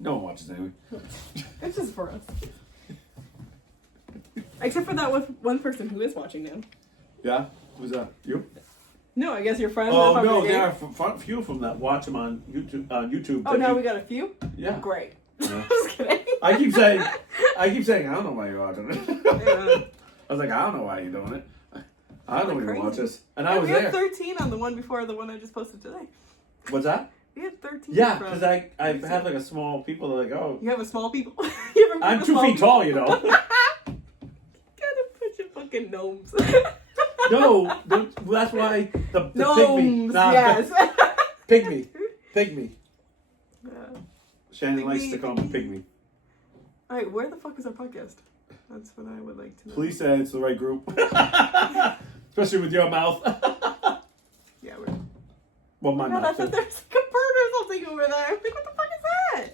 No one watches anyway. It's just for us. Except for that one person who is watching now. Yeah? Who's that? You? No, I guess your friends. Oh, no, there are a few of them that watch them on YouTube. Oh, now we got a few? Yeah. Great. Yeah. Just kidding. I keep saying, I don't know why you're watching it. Yeah. I was like, I don't know why you're doing it. I don't even Crazy. watch this. And I was we there. had 13 on the one before the one I just posted today. What's that? We had 13. Yeah, because I've had like a small people that are like, oh. You have a small people? You ever I'm put 2 small feet people? tall, you know. Gotta put your fucking gnomes. No, that's why the Gnomes, pygmy. Nah, yes. Pygmy. Yeah. Shannon Pygmy, likes to call me pygmy. Alright, where the fuck is our podcast? That's what I would like to know. Please say it's the right group. Especially with your mouth. Yeah, we're... Well, my Oh my God, I mouth. thought there was like a bird or something over there. I was like, what the fuck is that?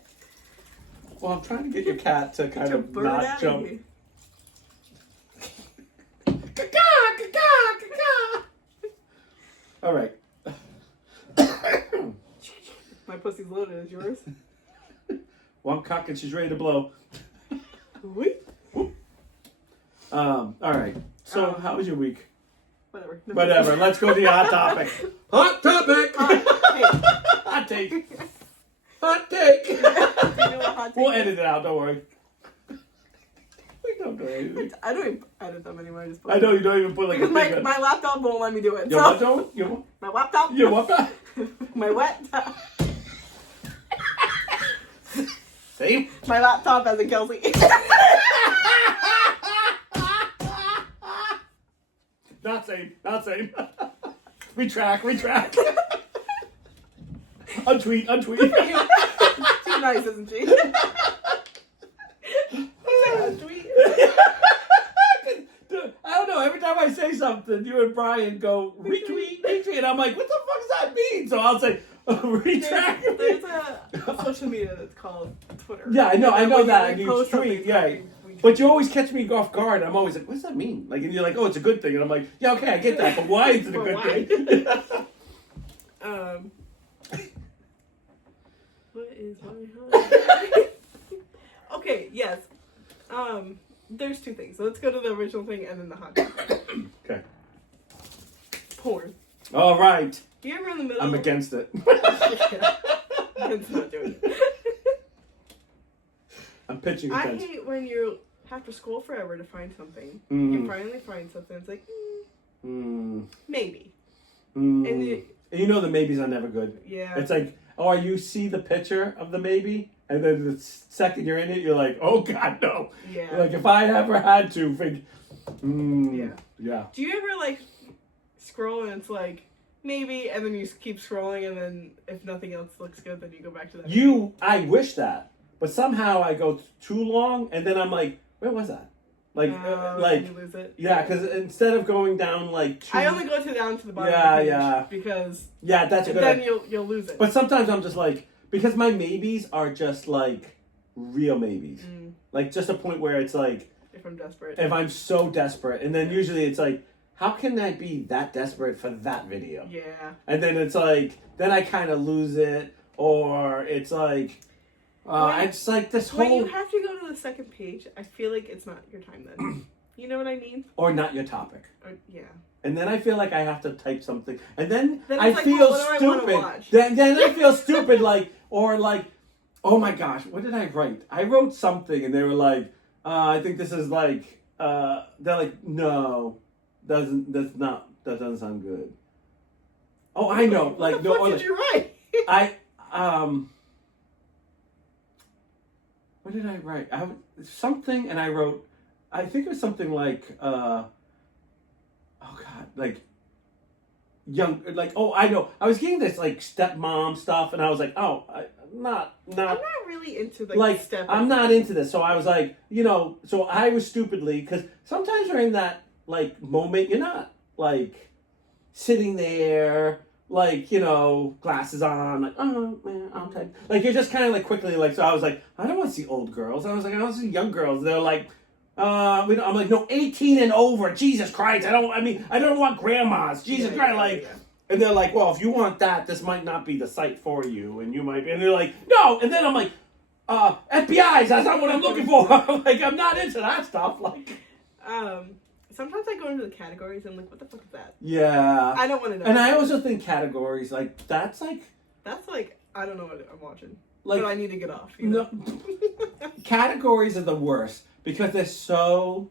Well, I'm trying to get your cat to kind Get your of bird not out jump. of here. All right. My pussy's loaded. Is yours? One cock and she's ready to blow. Wait. All right. So, how was your week? Whatever. Whatever. Let's go to the hot topic. Hot topic. Hot Hot take. take. Hot take. Do you know what hot take We'll is? edit it out. Don't worry. We don't do anything. I don't even edit them anymore. I just I know you don't even put like because a my, thing on. my laptop won't let me do it. Your So what don't? Your what? my laptop. Your what? Back? My wet. See? My laptop as in Kelsey. Not same. Not same. Retract. Untweet. She's nice, isn't she? Tweet. I don't know. Every time I say something, you and Brian go retweet. And I'm like, what the fuck does that mean? So I'll say retract. There's a social media that's called Twitter. Yeah, I know. And I then know when that. you And you post tweet. something, Yeah. we But you always catch me off guard. I'm always like, what does that mean? Like, and you're like, oh, it's a good thing. And I'm like, yeah, okay, I get that. But why is it a But good why? thing? What is my hobby? Okay, yes. There's two things. So let's go to the original thing and then the hot topic. Okay. Porn. All right. You ever in the middle? I'm against it. It's not doing it. I'm pitching I against. hate when you have to scroll forever to find something. Mm. You finally find something. It's like, maybe. Mm. And You know the maybes are never good. yeah. It's like, oh, you see the picture of the maybe, and then the second you're in it, you're like, oh God, no. Yeah. Like if I ever had to think, yeah. Do you ever like scroll and it's like maybe, and then you keep scrolling, and then if nothing else looks good, then you go back to that. I wish that, but somehow I go too long, and then I'm like, where was that? Like, you lose it. yeah, because instead of going down like I only go down to the bottom. Yeah, of the page yeah. Because that's a good then idea. you'll lose it. But sometimes I'm just like, because my maybes are just like real maybes, like just a point where it's like, if I'm desperate. if I'm so desperate, and then usually it's like, how can I be that desperate for that video? Yeah. And then it's like, then I kind of lose it, or it's like, it's like this When whole, you have to go to the second page, I feel like it's not your time then. You know what I mean? or not your topic. Yeah. And then I feel like I have to type something, and then Then I it's like, feel well, what do I wanna stupid. watch? Then I feel stupid, like, or like, oh my gosh, what did I write? I wrote something, and they were like, I think this is like, they're like, no, that doesn't sound good. Oh, I know, like, What the fuck did you write? What did I write? Something, and I wrote, I think it was something like, oh God, like, I know. I was getting this, like, stepmom stuff, and I was like, oh, I'm not I'm not really into the like, step. I'm not into this. So I was like, so I was stupidly, because sometimes you're in that, like, moment, you're not, like, sitting there, like, glasses on, like, oh, man, I'll type. Like, you're just kind of, like, quickly, like, so I was like, I don't want to see old girls. I was like, I want to see young girls. They're like, I'm like, no, 18 and over. Jesus Christ. I don't want grandmas. Jesus Christ. Like, and they're like, well, if you want that, this might not be the site for you. And you might be, and they're like, no. And then I'm like, FBI's, that's not what I'm looking for. Like, I'm not into that stuff. Like, sometimes I go into the categories and I'm like, what the fuck is that? yeah. I don't want to know. And I also think categories, like, that's like, I don't know what I'm watching. like, but I need to get off. You know? no, categories are the worst because they're so,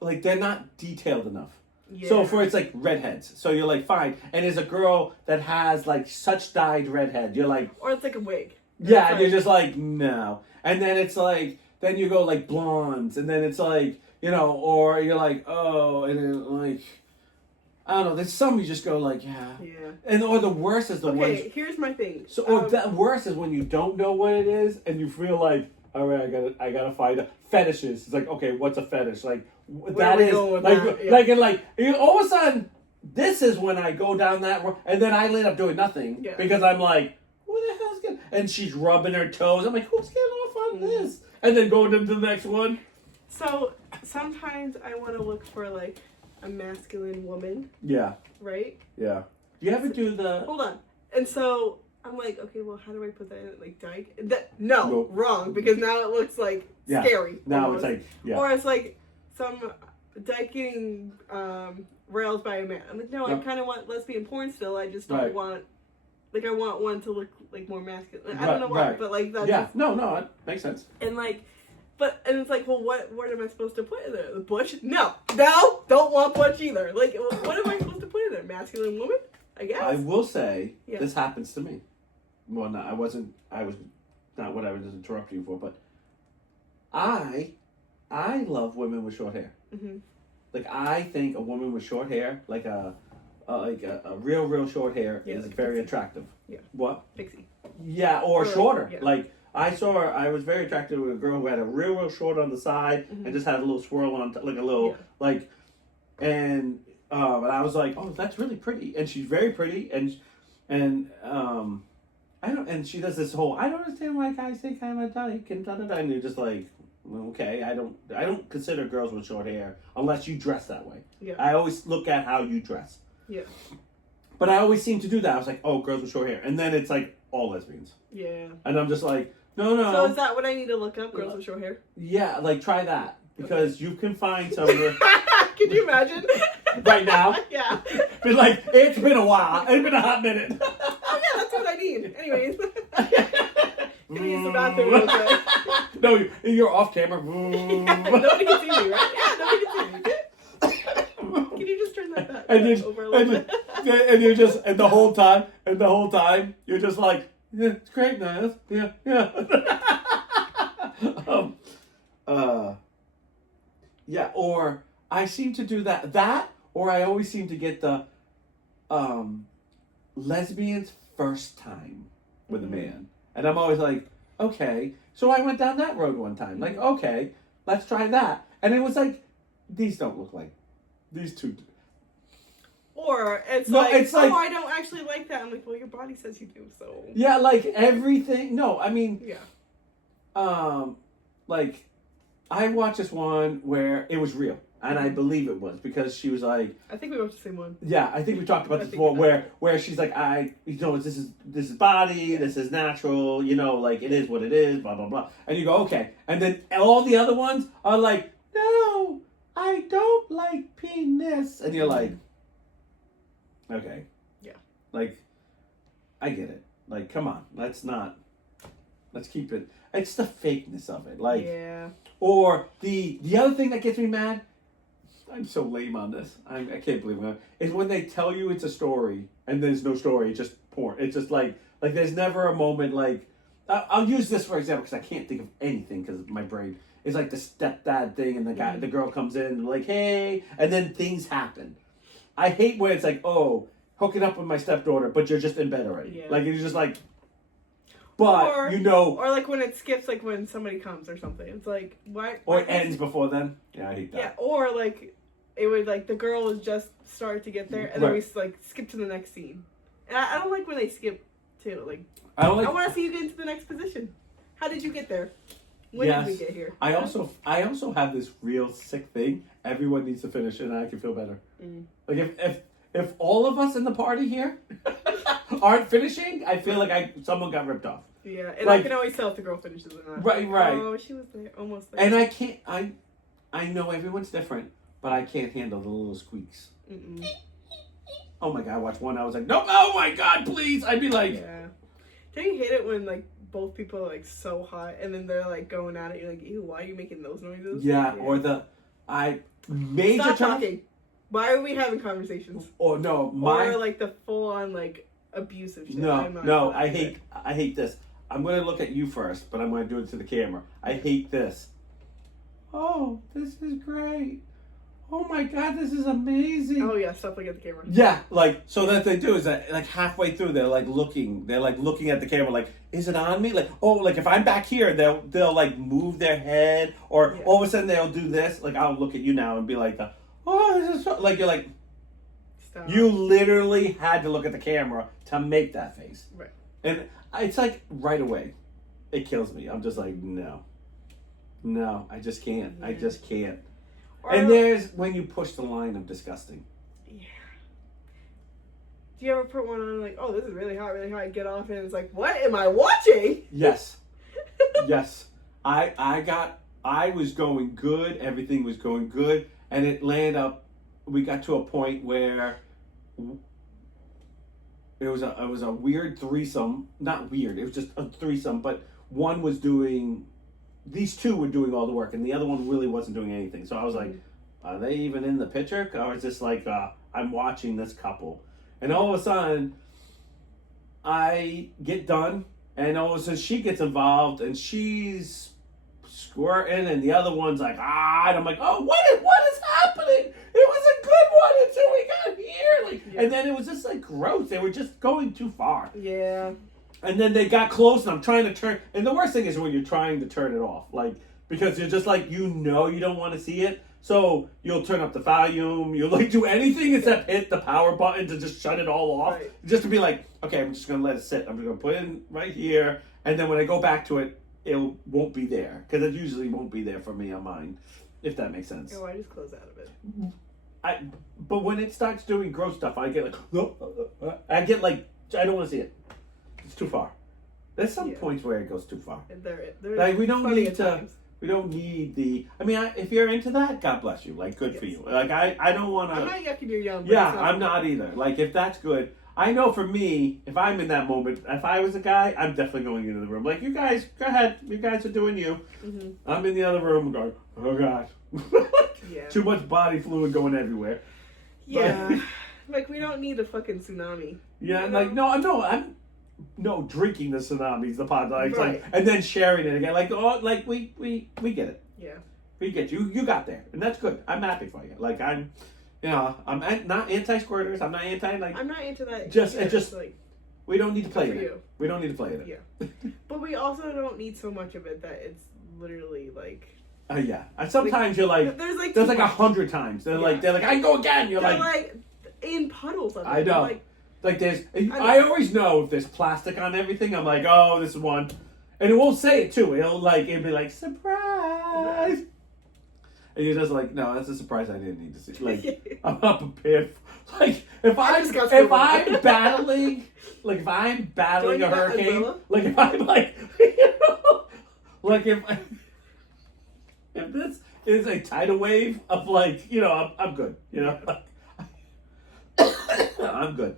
like, they're not detailed enough. Yeah. So for it's like redheads. So you're like, fine. And there's a girl that has like such dyed redhead. You're like, or it's like a wig. yeah, and you're just like, no. And then it's like, then you go like blondes, and then it's like, you know, or you're like, oh, and then like, I don't know. There's some you just go like, yeah. Yeah. And or the worst is the ones. Okay, here's my thing. So or the worst is when you don't know what it is, and you feel like, all right, I gotta find out. Fetishes. It's like, okay, what's a fetish? Like that is like that? Yeah. like and like all of a sudden, this is when I go down that road, and then I end up doing nothing because I'm like, what the hell's going? And she's rubbing her toes. I'm like, who's getting off on this? And then going into the next one. So sometimes I want to look for like a masculine woman. Yeah. Right. Yeah. Do you ever do the? Hold on. And so I'm like, okay, well, how do I put that in? Like dyke? No, wrong. Because now it looks like scary. Now almost. it's like Or it's like some dyking rails by a man. I'm like, no, I kind of want lesbian porn still. I just don't want. Like, I want one to look, like, more masculine. I don't know why, but, like, that's yeah, just... no, it makes sense. And, like, and it's like, well, what am I supposed to put in there? The butch? No, don't want butch either. Like, what am I supposed to put in there? Masculine woman? I guess. I will say, this happens to me. Well, no, I was not what I was interrupting you for, but I love women with short hair. Mm-hmm. Like, I think a woman with short hair, like a real short hair is like very pixie. attractive. Yeah. What? Pixie. Yeah, or shorter. Yeah. Like I was very attracted to a girl who had a real short on the side and just had a little swirl on, like a little and I was like, oh, that's really pretty, and she's very pretty, and she does this whole, I don't understand why guys think I'm a dyke and and you're just like, okay, I don't consider girls with short hair unless you dress that way. Yeah. I always look at how you dress. Yeah. But I always seem to do that. I was like, oh, girls with short hair. And then it's like all lesbians. Yeah. And I'm just like, no. So is that what I need to look up, girls with short hair? Yeah, like try that. Because you can find some Can you imagine? Right now? Yeah. But like, it's been a while. It's been a hot minute. Oh yeah, that's what I need. Anyways. Can you use the bathroom real quick? No, you're off camera. Nobody can see me, right? Yeah, nobody can see me. Can you just turn that back over a little bit? And you're just, and the whole time, you're just like, yeah, it's great, nice. Yeah. Yeah, or I seem to do that, or I always seem to get the lesbian's first time with a man. And I'm always like, okay. So I went down that road one time. Like, okay, let's try that. And it was like, these don't look like these two. Or it's no, like, it's like, oh, I don't actually like that. I'm like, well, your body says you do, so. Yeah, like everything. No, I mean. Yeah. Like, I watched this one where it was real. And I believe it was because she was like, I think we watched the same one. Yeah, I think we talked about this before, where she's like, this is body, this is natural, like it is what it is, blah blah blah. And you go, okay. And then all the other ones are like, no, I don't like penis. And you're like, okay. Yeah. Like, I get it. Like, come on, let's keep it. It's the fakeness of it. Like, yeah. Or the other thing that gets me mad, I'm so lame on this. I can't believe it. Is when they tell you it's a story and there's no story, it's just porn. It's just like there's never a moment like, I'll use this for example because I can't think of anything because my brain is like the stepdad thing and the girl comes in and like, hey, and then things happen. I hate when it's like, oh, hooking up with my stepdaughter, but you're just in bed already. Yeah. Like you're just like, but or like when it skips, like when somebody comes or something. It's like why? Or it ends before then. Yeah, I hate that. Yeah, or like it would like the girl was just started to get there, and then we like skip to the next scene. And I don't like when they skip too. Like I want to see you get into the next position. How did you get there? When did we get here? I also have this real sick thing. Everyone needs to finish it, and I can feel better. Like if all of us in the party here aren't finishing, I feel like someone got ripped off. Yeah, and I can always tell if the girl finishes or not. Right. Oh, she was there, almost there. And I can't. I know everyone's different, but I can't handle the little squeaks. Mm-mm. Oh my god! I watched one. I was like, no! Oh my god! Please! I'd be like, yeah. Don't you hate it when like both people are like so hot and then they're like going at it? You're like, ew, why are you making those noises? Yeah. Or major Stop talking. Why are we having conversations? Or no, or like the full on like abusive shit. No. I hate this. I'm gonna look at you first, but I'm gonna do it to the camera. I hate this. Oh, this is great. Oh my god, this is amazing. Oh yeah, stop looking at the camera. Yeah, like, so that they do is that like halfway through they're like looking at the camera like, is it on me? Like, oh, like if I'm back here, they'll like move their head, or all of a sudden they'll do this. Like I'll look at you now and be like, oh, this is so, like, you're like, stop. You literally had to look at the camera to make that face. Right. And it's like right away, it kills me. I'm just like, no, I just can't. Yeah. I just can't. And there's when you push the line of disgusting. Yeah. Do you ever put one on like, oh, this is really hot, get off, and it's like, what am I watching? Yes. Yes. I was going good, everything was going good, and it landed up, we got to a point where it was a weird threesome. Not weird, it was just a threesome, but one was doing, these two were doing all the work, and the other one really wasn't doing anything. So I was like, are they even in the picture? Or is this like, I'm watching this couple? And all of a sudden, I get done, and all of a sudden she gets involved, and she's squirting, and the other one's like, and I'm like, oh, what is happening? It was a good one until we got here. Like, and then it was just like gross. They were just going too far. Yeah. And then they got close, and I'm trying to turn. And the worst thing is when you're trying to turn it off, like, because you're just like, you don't want to see it, so you'll turn up the volume. You'll like do anything except hit the power button to just shut it all off, just to be like, okay, I'm just gonna let it sit. I'm just gonna put it in right here, and then when I go back to it, it won't be there, because it usually won't be there for me on mine, if that makes sense. Oh, I just close out of it. But when it starts doing gross stuff, I get like, I don't want to see it. It's too far. There's some points where it goes too far. Like we don't need the. I mean, if you're into that, God bless you. Like, good for you. Like I don't want to. I'm not yucking your yum. Yeah, I'm not either. Like, if that's good, I know for me, if I'm in that moment, if I was a guy, I'm definitely going into the room. Like, you guys, go ahead. You guys are doing you. Mm-hmm. I'm in the other room going, oh God. Too much body fluid going everywhere. Yeah. Like, we don't need a fucking tsunami. Yeah, like, I'm drinking the tsunamis, the pod, like, and then sharing it again. Like, we get it. Yeah. We get you. You got there. And that's good. I'm happy for you. Like, I'm not anti-squirters. I'm not I'm not into that. It's just like, we don't need to play it. We don't need to play it. Yeah. But we also don't need so much of it that it's literally like. Yeah. And sometimes you're like, there's like 100 times. They're like, I can go again. They're like in puddles of it. I know. Like there's, I always know if there's plastic on everything. I'm like, oh, this is one, and it won't say it too. It'll be like surprise, and you're just like, no, that's a surprise I didn't need to see. Like, I'm not prepared. Like if I'm battling a hurricane, like if I'm like, like if this is a tidal wave of like, I'm good. I'm good.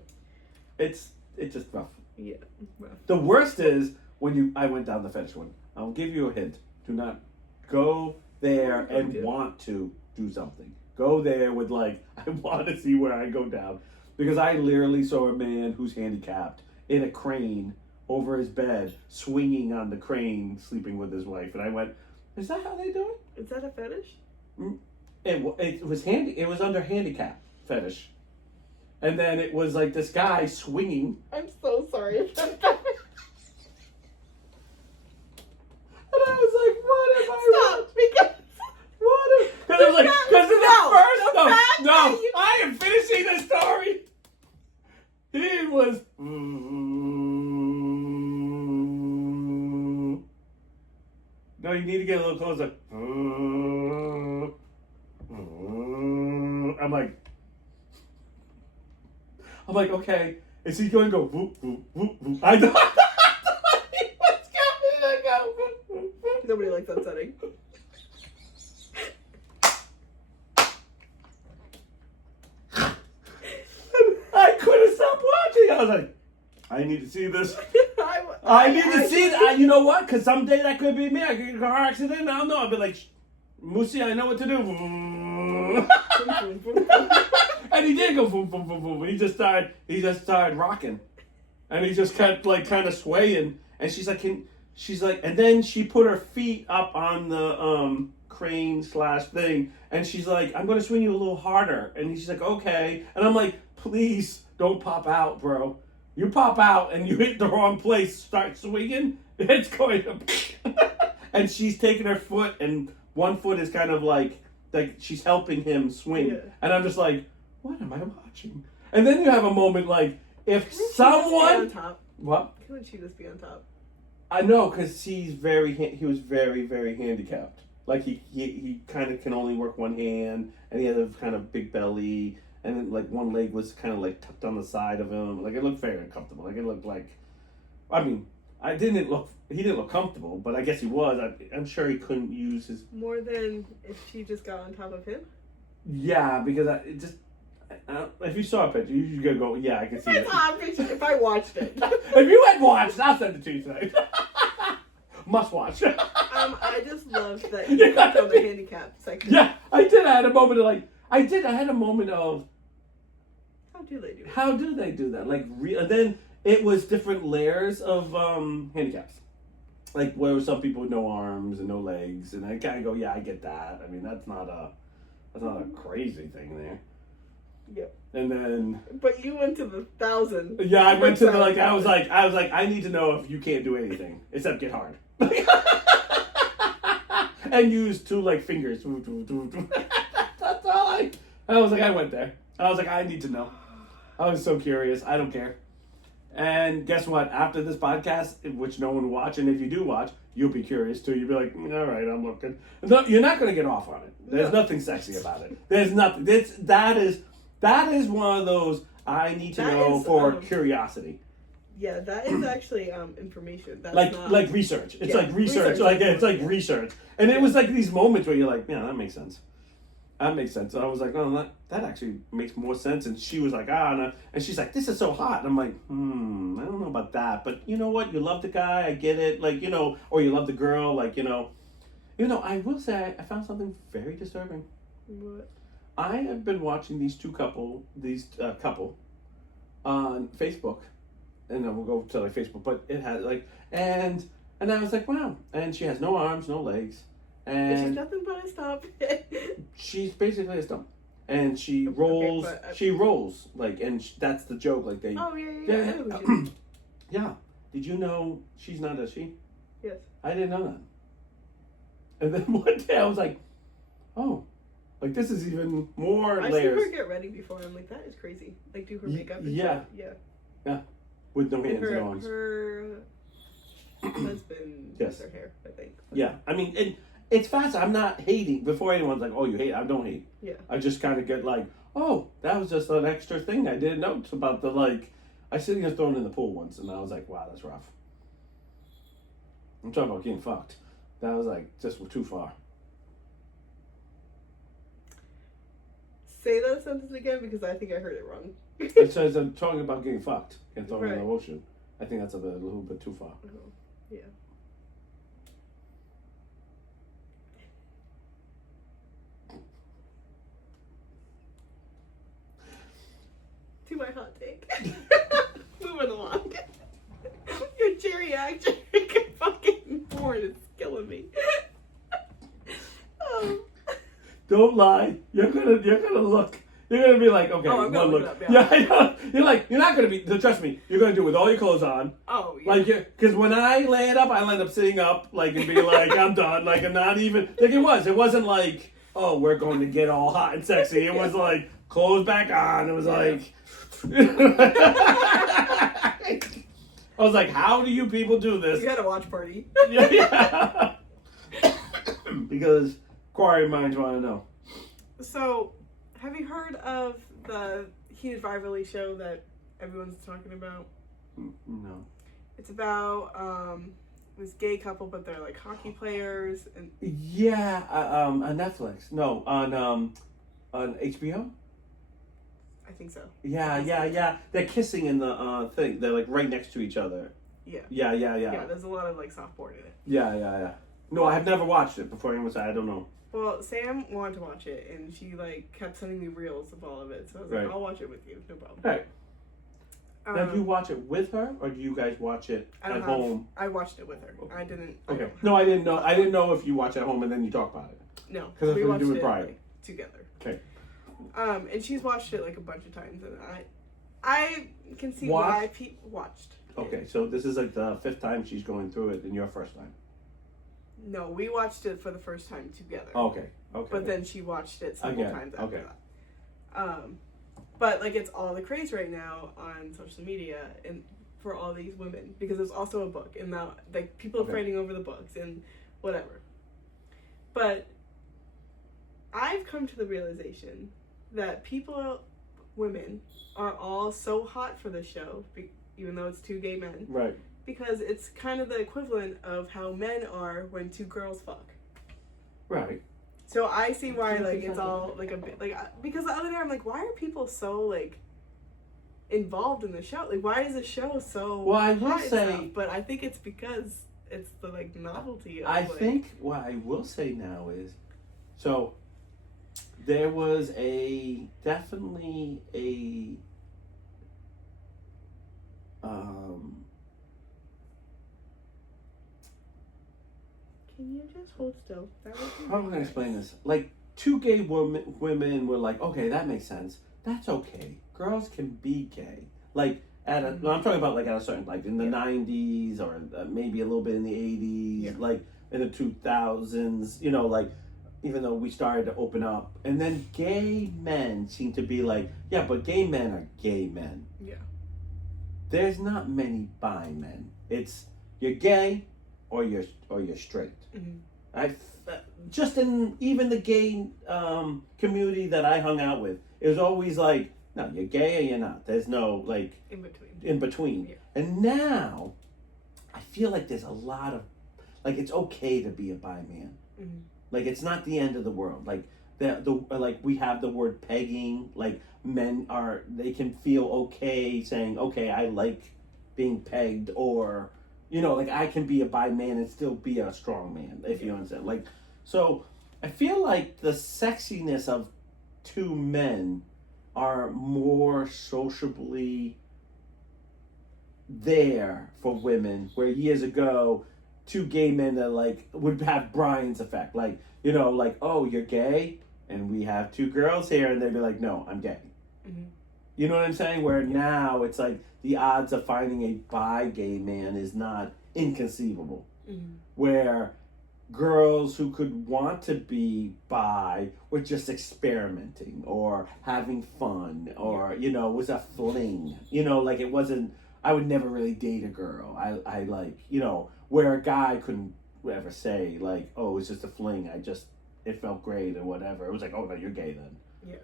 It's just rough. Yeah, rough. The worst is when I went down the fetish one. I'll give you a hint. Do not go there and want to do something. Go there with like, I want to see where I go down. Because I literally saw a man who's handicapped in a crane over his bed, swinging on the crane, sleeping with his wife. And I went, is that how they do it? Is that a fetish? It was it was under handicap fetish. And then it was like this guy swinging. I'm so sorry. And I was like, what am I? Stop, because because it was like, because of the first. No, I am finishing the story. He was. No, you need to get a little closer. I'm like, okay, is he going to go whoop, whoop, whoop, whoop? I know. Nobody likes that setting. I couldn't stop watching. I was like, I need to see this. I need to see that. You know what? Because someday that could be me. I could get a car accident. I don't know. I'll be like, Moosey, I know what to do. And he did go boom, boom, boom, boom. He just started rocking. And he just kept like kind of swaying. And she's like, and then she put her feet up on the crane / thing. And she's like, I'm going to swing you a little harder. And she's like, okay. And I'm like, please don't pop out, bro. You pop out and you hit the wrong place, start swinging, it's going to... And she's taking her foot and one foot is kind of like she's helping him swing. Yeah. And I'm just like, what am I watching? And then you have a moment like, if someone... on top? What? Couldn't she just be on top? I know, because he was very, very handicapped. Like, he kind of can only work one hand, and he had a kind of big belly, and then, like, one leg was kind of, like, tucked on the side of him. Like, it looked very uncomfortable. Like, it looked like... I mean, he didn't look comfortable, but I guess he was. I'm sure he couldn't use his... More than if she just got on top of him? Yeah, because if you saw a picture, you could go, yeah, I can see it. If I watched it. If you had watched, I'll send it to you tonight. Must watch. I just love that you got on the handicap section. Yeah, I did. I had a moment of I had a moment of... How do they do that? How do they do that? Like, and then it was different layers of handicaps. Like, where some people with no arms and no legs. And I kind of go, yeah, I get that. I mean, that's not a crazy thing there. Yep. And then... But you went to the 1,000. Yeah, I went to the, like, I was like, I need to know if you can't do anything except get hard. And use two, like, fingers. That's all I was like, I went there. I was like, I need to know. I was so curious. I don't care. And guess what? After this podcast, which no one will watch, and if you do watch, you'll be curious too. You'll be like, all right, I'm looking. No, you're not going to get off on it. There's nothing sexy about it. There's nothing. That is one of those I need to know for curiosity. Yeah, that is actually information. That's like research. It's like research. It's like research. And it was like these moments where you're like, yeah, that makes sense. That makes sense. And I was like, oh, that actually makes more sense. And she was like, and she's like, this is so hot. And I'm like, I don't know about that. But you know what? You love the guy. I get it. Like, or you love the girl. Like, I will say I found something very disturbing. What? I have been watching these couple on Facebook. And then we'll go to like Facebook, but it has like, and I was like, wow. And she has no arms, no legs. And she's nothing but a stump. She's basically a stump. And she rolls, like, and that's the joke, like they... Oh, yeah. Yeah. Did you know she's not a she? Yes. I didn't know that. And then one day I was like, oh, like this is even more layers. I see her get ready before. I'm like, that is crazy. Like, do her makeup and stuff. Yeah. With no hands and arms. Her husband does her hair, I think. Yeah. I mean, it's fast. I'm not hating. Before anyone's like, oh, you hate. I don't hate. Yeah. I just kind of get like, oh, that was just an extra thing I didn't know about the, like, I seen her thrown in the pool once, and I was like, wow, that's rough. I'm talking about getting fucked. That was like, just too far. Say that sentence again, because I think I heard it wrong. It says I'm talking about getting fucked and thrown in the ocean. I think that's a little bit too far. Oh, yeah. To my hot take. Moving along. Your geriatric fucking porn is killing me. Don't lie. You're gonna look. You're gonna be like, okay, I'm gonna look it up, yeah, I know. You're not gonna be. Trust me. You're gonna do it with all your clothes on. Oh, yeah. Like, because when I lay it up, I end up sitting up, like, and be like, I'm done. Like, I'm not even. Like, it wasn't like, oh, we're going to get all hot and sexy. It was like, clothes back on. It was like. I was like, how do you people do this? You had a watch party. Yeah. Because inquiring minds want to know. So, have you heard of the Heated Rivalry show that everyone's talking about? No. It's about this gay couple, but they're like hockey players. And yeah, on Netflix. No, on HBO. I think so. Yeah. They're kissing in the thing. They're like right next to each other. Yeah. Yeah. Yeah, there's a lot of like soft porn in it. Yeah. No, I have never watched it before. Anyone said I don't know. Well, Sam wanted to watch it, and she like kept sending me reels of all of it. So I was like, I'll watch it with you, no problem. Right. Now, do you watch it with her, or do you guys watch it at home? I watched it with her. Okay. I didn't. Okay. No, I didn't know. I didn't know if you watch at home and then you talk about it. No, because we watched it prior. Like, together. Okay. And she's watched it like a bunch of times, and I can see why people watched. Okay, so this is like the 5th time she's going through it, and your first time. No, we watched it for the first time together. Okay. But then she watched it several times after that. But like it's all the craze right now on social media and for all these women because there's also a book and now like people are fighting over the books and whatever. But I've come to the realization that women are all so hot for this show, even though it's 2 gay men. Right. Because it's kind of the equivalent of how men are when 2 girls fuck. Right. So I see why like it's all like a bit like because the other day I'm like, why are people so like involved in the show? Like, why is the show so? Well, I will say, but I think it's because it's the like novelty. Of, I think what I will say now is, so there was definitely a Can you just hold still? How am I gonna explain this? Like 2 gay women were like, okay, that makes sense. That's okay. Girls can be gay. Like I'm talking about like at a certain like in the 90s or maybe a little bit in the 80s, like in the 2000s. You know, like even though we started to open up, and then gay men seem to be like, yeah, but gay men are gay men. Yeah. There's not many bi men. It's you're gay or you're straight. Mm-hmm. Just in even the gay community that I hung out with, it was always like, no, you're gay or you're not. There's no like in between. Yeah. And now, I feel like there's a lot of like it's okay to be a bi man. Mm-hmm. Like it's not the end of the world. Like the like we have the word pegging. Like men they can feel okay saying, okay, I like being pegged, or you know, like I can be a bi man and still be a strong man, if you understand. Like, so I feel like the sexiness of 2 men are more sociably there for women, where years ago 2 gay men that like would have Brian's effect, like, you know, like, oh, you're gay and we have 2 girls here, and they'd be like, no, I'm gay. Mm-hmm. You know what I'm saying? Where now it's like the odds of finding a bi gay man is not inconceivable. Mm-hmm. Where girls who could want to be bi were just experimenting or having fun, or you know, was a fling. You know, like it wasn't. I would never really date a girl. I like, you know, where a guy couldn't ever say like, oh, it's just a fling. It felt great or whatever. It was like, oh no, you're gay then. Yeah.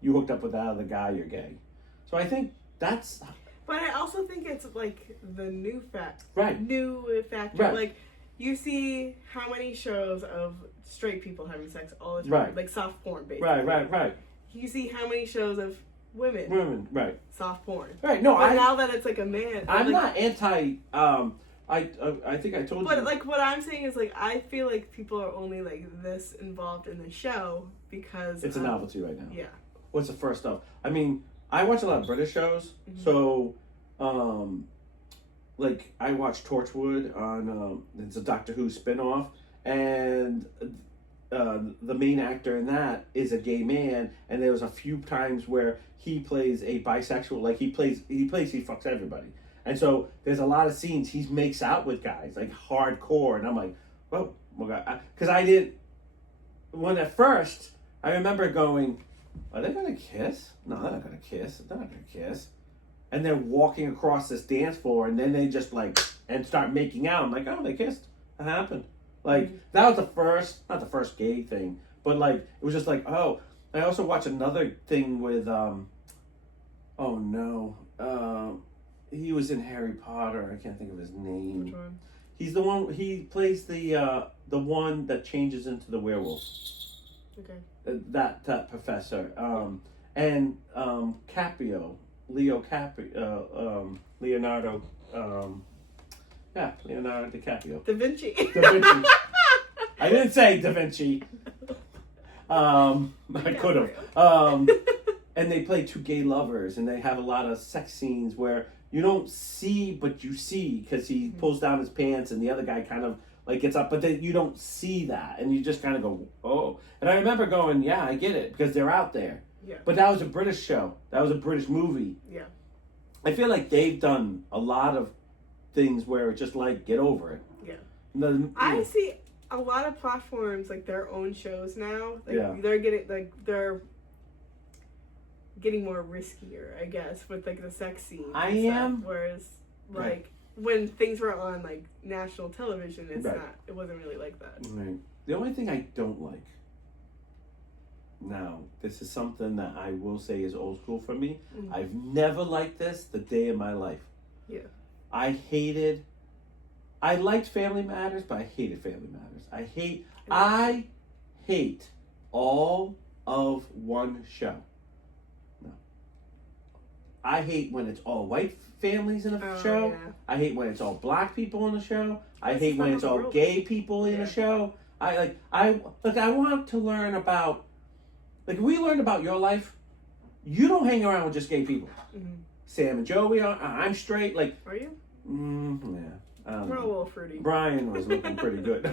You hooked up with that other guy, you're gay. So I think that's. But I also think it's like the new factor. Right. Like you see how many shows of straight people having sex all the time. Right. Like soft porn, basically. Right. You see how many shows of women. Right. Soft porn. Right. No, but now that it's like a man. I'm like, not anti. I think I told you. But like what I'm saying is like I feel like people are only like this involved in the show because it's a novelty right now. Yeah. What's the first stuff? I mean, I watch a lot of British shows, so like I watched Torchwood on it's a Doctor Who spinoff, and the main actor in that is a gay man, and there was a few times where he plays a bisexual, like he fucks everybody. And so there's a lot of scenes he makes out with guys, like hardcore, and I'm like, whoa, because I didn't. When at first I remember going, are they gonna kiss? No, they're not gonna kiss. They're not gonna kiss. And they're walking across this dance floor, and then they just like and start making out. I'm like, oh, they kissed. That happened. Like that was the first, not the first gay thing, but like it was just like, oh. I also watched another thing with oh no. He was in Harry Potter. I can't think of his name. Which one? He's the one. He plays the one that changes into the werewolf. Okay. That professor. And Caprio, Leo Caprio, Leonardo. Leonardo DiCaprio. Da Vinci. Da Vinci. I didn't say Da Vinci. I could have. And they play two gay lovers, and they have a lot of sex scenes where you don't see, but you see, because he pulls down his pants, and the other guy kind of like gets up, but then you don't see that, and you just kind of go, oh. And I remember going, yeah, I get it, because they're out there. Yeah. But that was a British show. That was a British movie. Yeah. I feel like they've done a lot of things where it's just like, get over it. Yeah. I see a lot of platforms like their own shows now. Like, they're getting more riskier, I guess, with like the sex scene. Whereas like when things were on like national television, it wasn't really like that. Right. The only thing I don't like now, this is something that I will say is old school for me. Mm-hmm. I've never liked this the day of my life. Yeah. I liked Family Matters, but I hated Family Matters. I hate all of one show. No. I hate when it's all white families in a show. Yeah. I hate when it's all black people in a show. I hate when it's all gay people in a show. I want to learn about, like, we learned about your life. You don't hang around with just gay people. Mm-hmm. Sam and Joey I'm straight. Like, are you? Yeah. We're a little fruity. Brian was looking pretty good.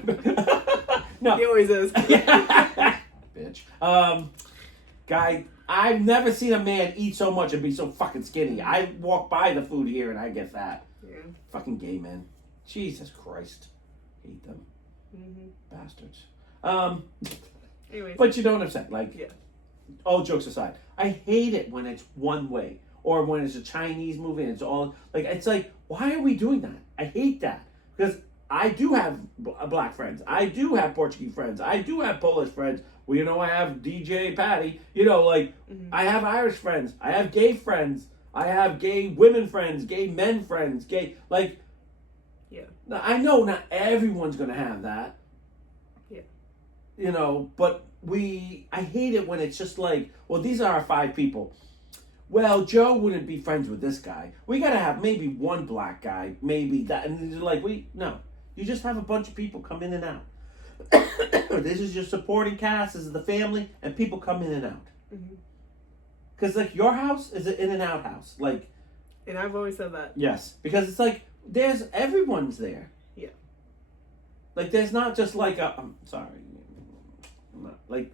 No, he always is. Bitch. Guy, I've never seen a man eat so much and be so fucking skinny. I walk by the food here and I get fat. Yeah. Fucking gay men. Jesus Christ. Hate them. Mm-hmm. Bastards. Anyways. But you know what I'm saying? Like, all jokes aside, I hate it when it's one way. Or when it's a Chinese movie and it's all, like, it's like, why are we doing that? I hate that. Because I do have black friends. I do have Portuguese friends. I do have Polish friends. Well, you know, I have DJ Patty. You know, like, I have Irish friends. I have gay friends. I have gay women friends, gay men friends, like, yeah. I know not everyone's going to have that. Yeah. You know, but I hate it when it's just like, well, these are our 5 people. Well, Joe wouldn't be friends with this guy. We got to have maybe one black guy, maybe that. And they're like, no. You just have a bunch of people come in and out. This is your supporting cast. This is the family. And people come in and out. Because, like, your house is an in and out house. Like. And I've always said that. Yes. Because it's like, everyone's there. Yeah. Like, there's not just like I'm sorry. Like.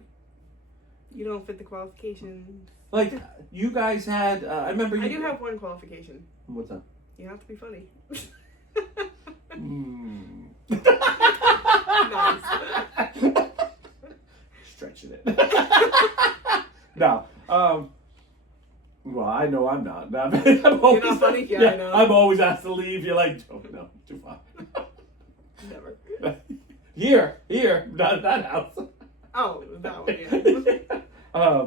You don't fit the qualifications. Like, you guys had, I remember I do have one qualification. What's that? You have to be funny. Nice. Stretching it. No. Well, I know I'm not. You're not funny? Yeah, I know. I'm always asked to leave. You're like, oh, no, too far. Never. Here, not that house. Oh, that one, yeah.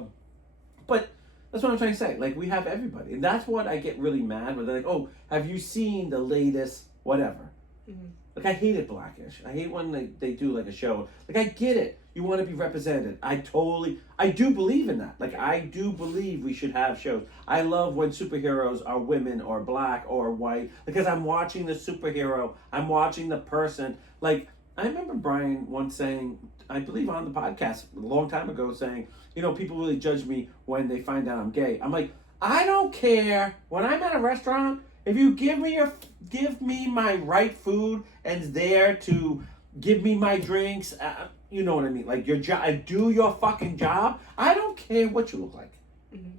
But that's what I'm trying to say. Like, we have everybody. And that's what I get really mad when they're like, oh, have you seen the latest whatever? Mm-hmm. Like, I hate it Blackish. I hate when they do, like, a show. Like, I get it. You want to be represented. I do believe in that. Like, I do believe we should have shows. I love when superheroes are women or black or white. Because I'm watching the superhero. I'm watching the person. Like, I remember Brian once saying, I believe on the podcast a long time ago, saying, you know, people really judge me when they find out I'm gay. I'm like, I don't care. When I'm at a restaurant, if you give me my right food and it's there to give me my drinks, you know what I mean? Like, your job, do your fucking job. I don't care what you look like. Mm-hmm.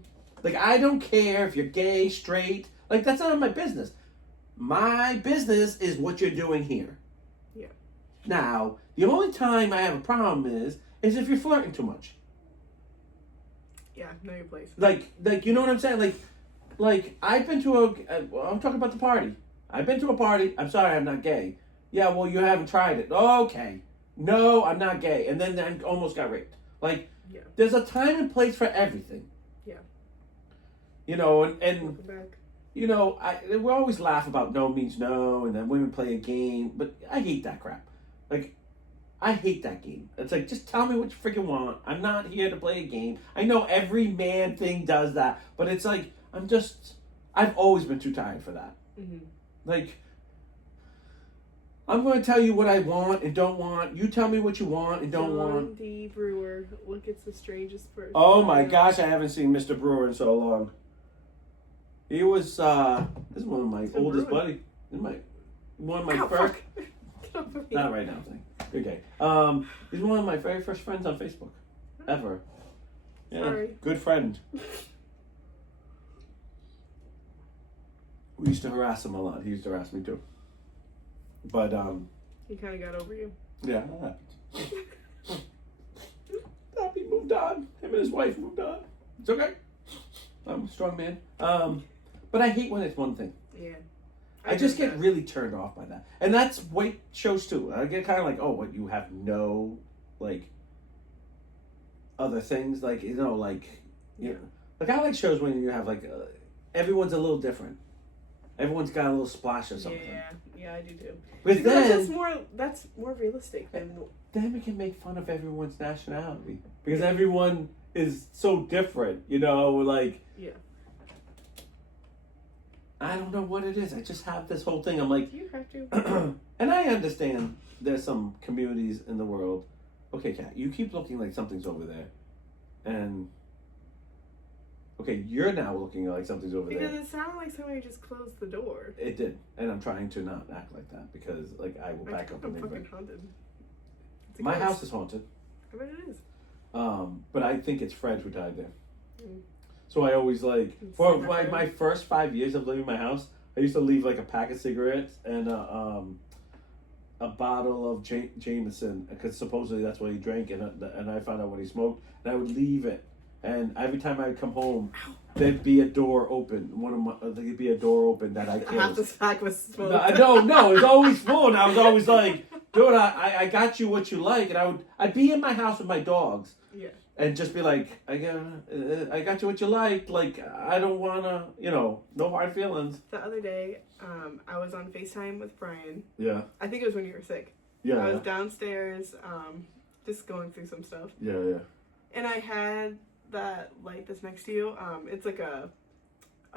Like, I don't care if you're gay, straight. Like, that's not my business. My business is what you're doing here. Yeah. Now, the only time I have a problem is if you're flirting too much. Yeah, know your place. Like, you know what I'm saying? Like I've been to I'm talking about the party. I've been to a party. I'm sorry, I'm not gay. Yeah, well, you haven't tried it. Okay. No, I'm not gay. And then I almost got raped. Like, there's a time and place for everything. Yeah. You know, and welcome back. we always laugh about no means no, and then women play a game, but I hate that crap. Like, I hate that game. It's like, just tell me what you freaking want. I'm not here to play a game. I know every man thing does that, but it's like, I've always been too tired for that. Mm-hmm. Like, I'm going to tell you what I want and don't want. You tell me what you want and don't want. John D. Brewer, look, it's the strangest person. Oh my gosh, I haven't seen Mr. Brewer in so long. He was, this is one of my oldest buddies. One of my first. Get off of me. Not right now, thing. Okay. He's one of my very first friends on Facebook. Ever. Yeah. Sorry. Good friend. We used to harass him a lot. He used to harass me too. But, he kind of got over you. yeah, that happened. He moved on. Him and his wife moved on. It's okay. I'm a strong man. But I hate when it's one thing. Yeah. I just get really turned off by that. And that's white shows too. I get kind of like, oh, what, you have no, like, other things? Like, you know, like, you know. Like, I like shows when you have, like, everyone's a little different. Everyone's got a little splash or something. Yeah, I do too. But then, that's more realistic than. Then we can make fun of everyone's nationality. Because everyone is so different, you know, like. Yeah. I don't know what it is. I just have this whole thing. I'm like, you have to. And I understand there's some communities in the world. Okay, Kat, you keep looking like something's over there. And, okay, you're now looking like something's over there. Because it sounded like somebody just closed the door. It did. And I'm trying to not act like that because, like, I will back up and I'm think fucking haunted. My house is haunted. I bet it is. But I think it's Fred who died there. Mm. So I always, like, for my first 5 years of living in my house, I used to leave, like, a pack of cigarettes and a bottle of Jameson, because supposedly that's what he drank, and I found out what he smoked, and I would leave it. And every time I would come home, there'd be a door open. There'd be a door open that I closed. Half the pack was smoked. No, it was always full, and I was always like, dude, I got you what you like, and I'd be in my house with my dogs. Yeah. And just be like, I got you what you like. Like, I don't wanna, no hard feelings. The other day, I was on FaceTime with Brian. Yeah. I think it was when you were sick. Yeah. I was downstairs, just going through some stuff. Yeah. And I had that light that's next to you. It's like a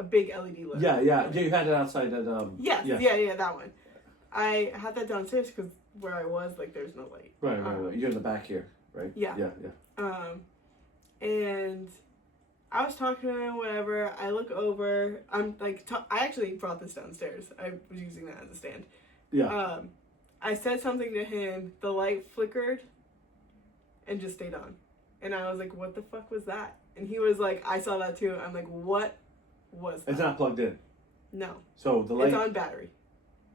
big LED light. Yeah. You had it outside at Yes. Yeah, that one. I had that downstairs because where I was, like, there's no light. Right. You're in the back here, right? Yeah. Yeah. And I was talking to him, whatever. I look over. I'm like, I actually brought this downstairs. I was using that as a stand. Yeah. I said something to him. The light flickered and just stayed on. And I was like, what the fuck was that? And he was like, I saw that too. I'm like, what was that? It's not plugged in. No. So the light. It's on battery.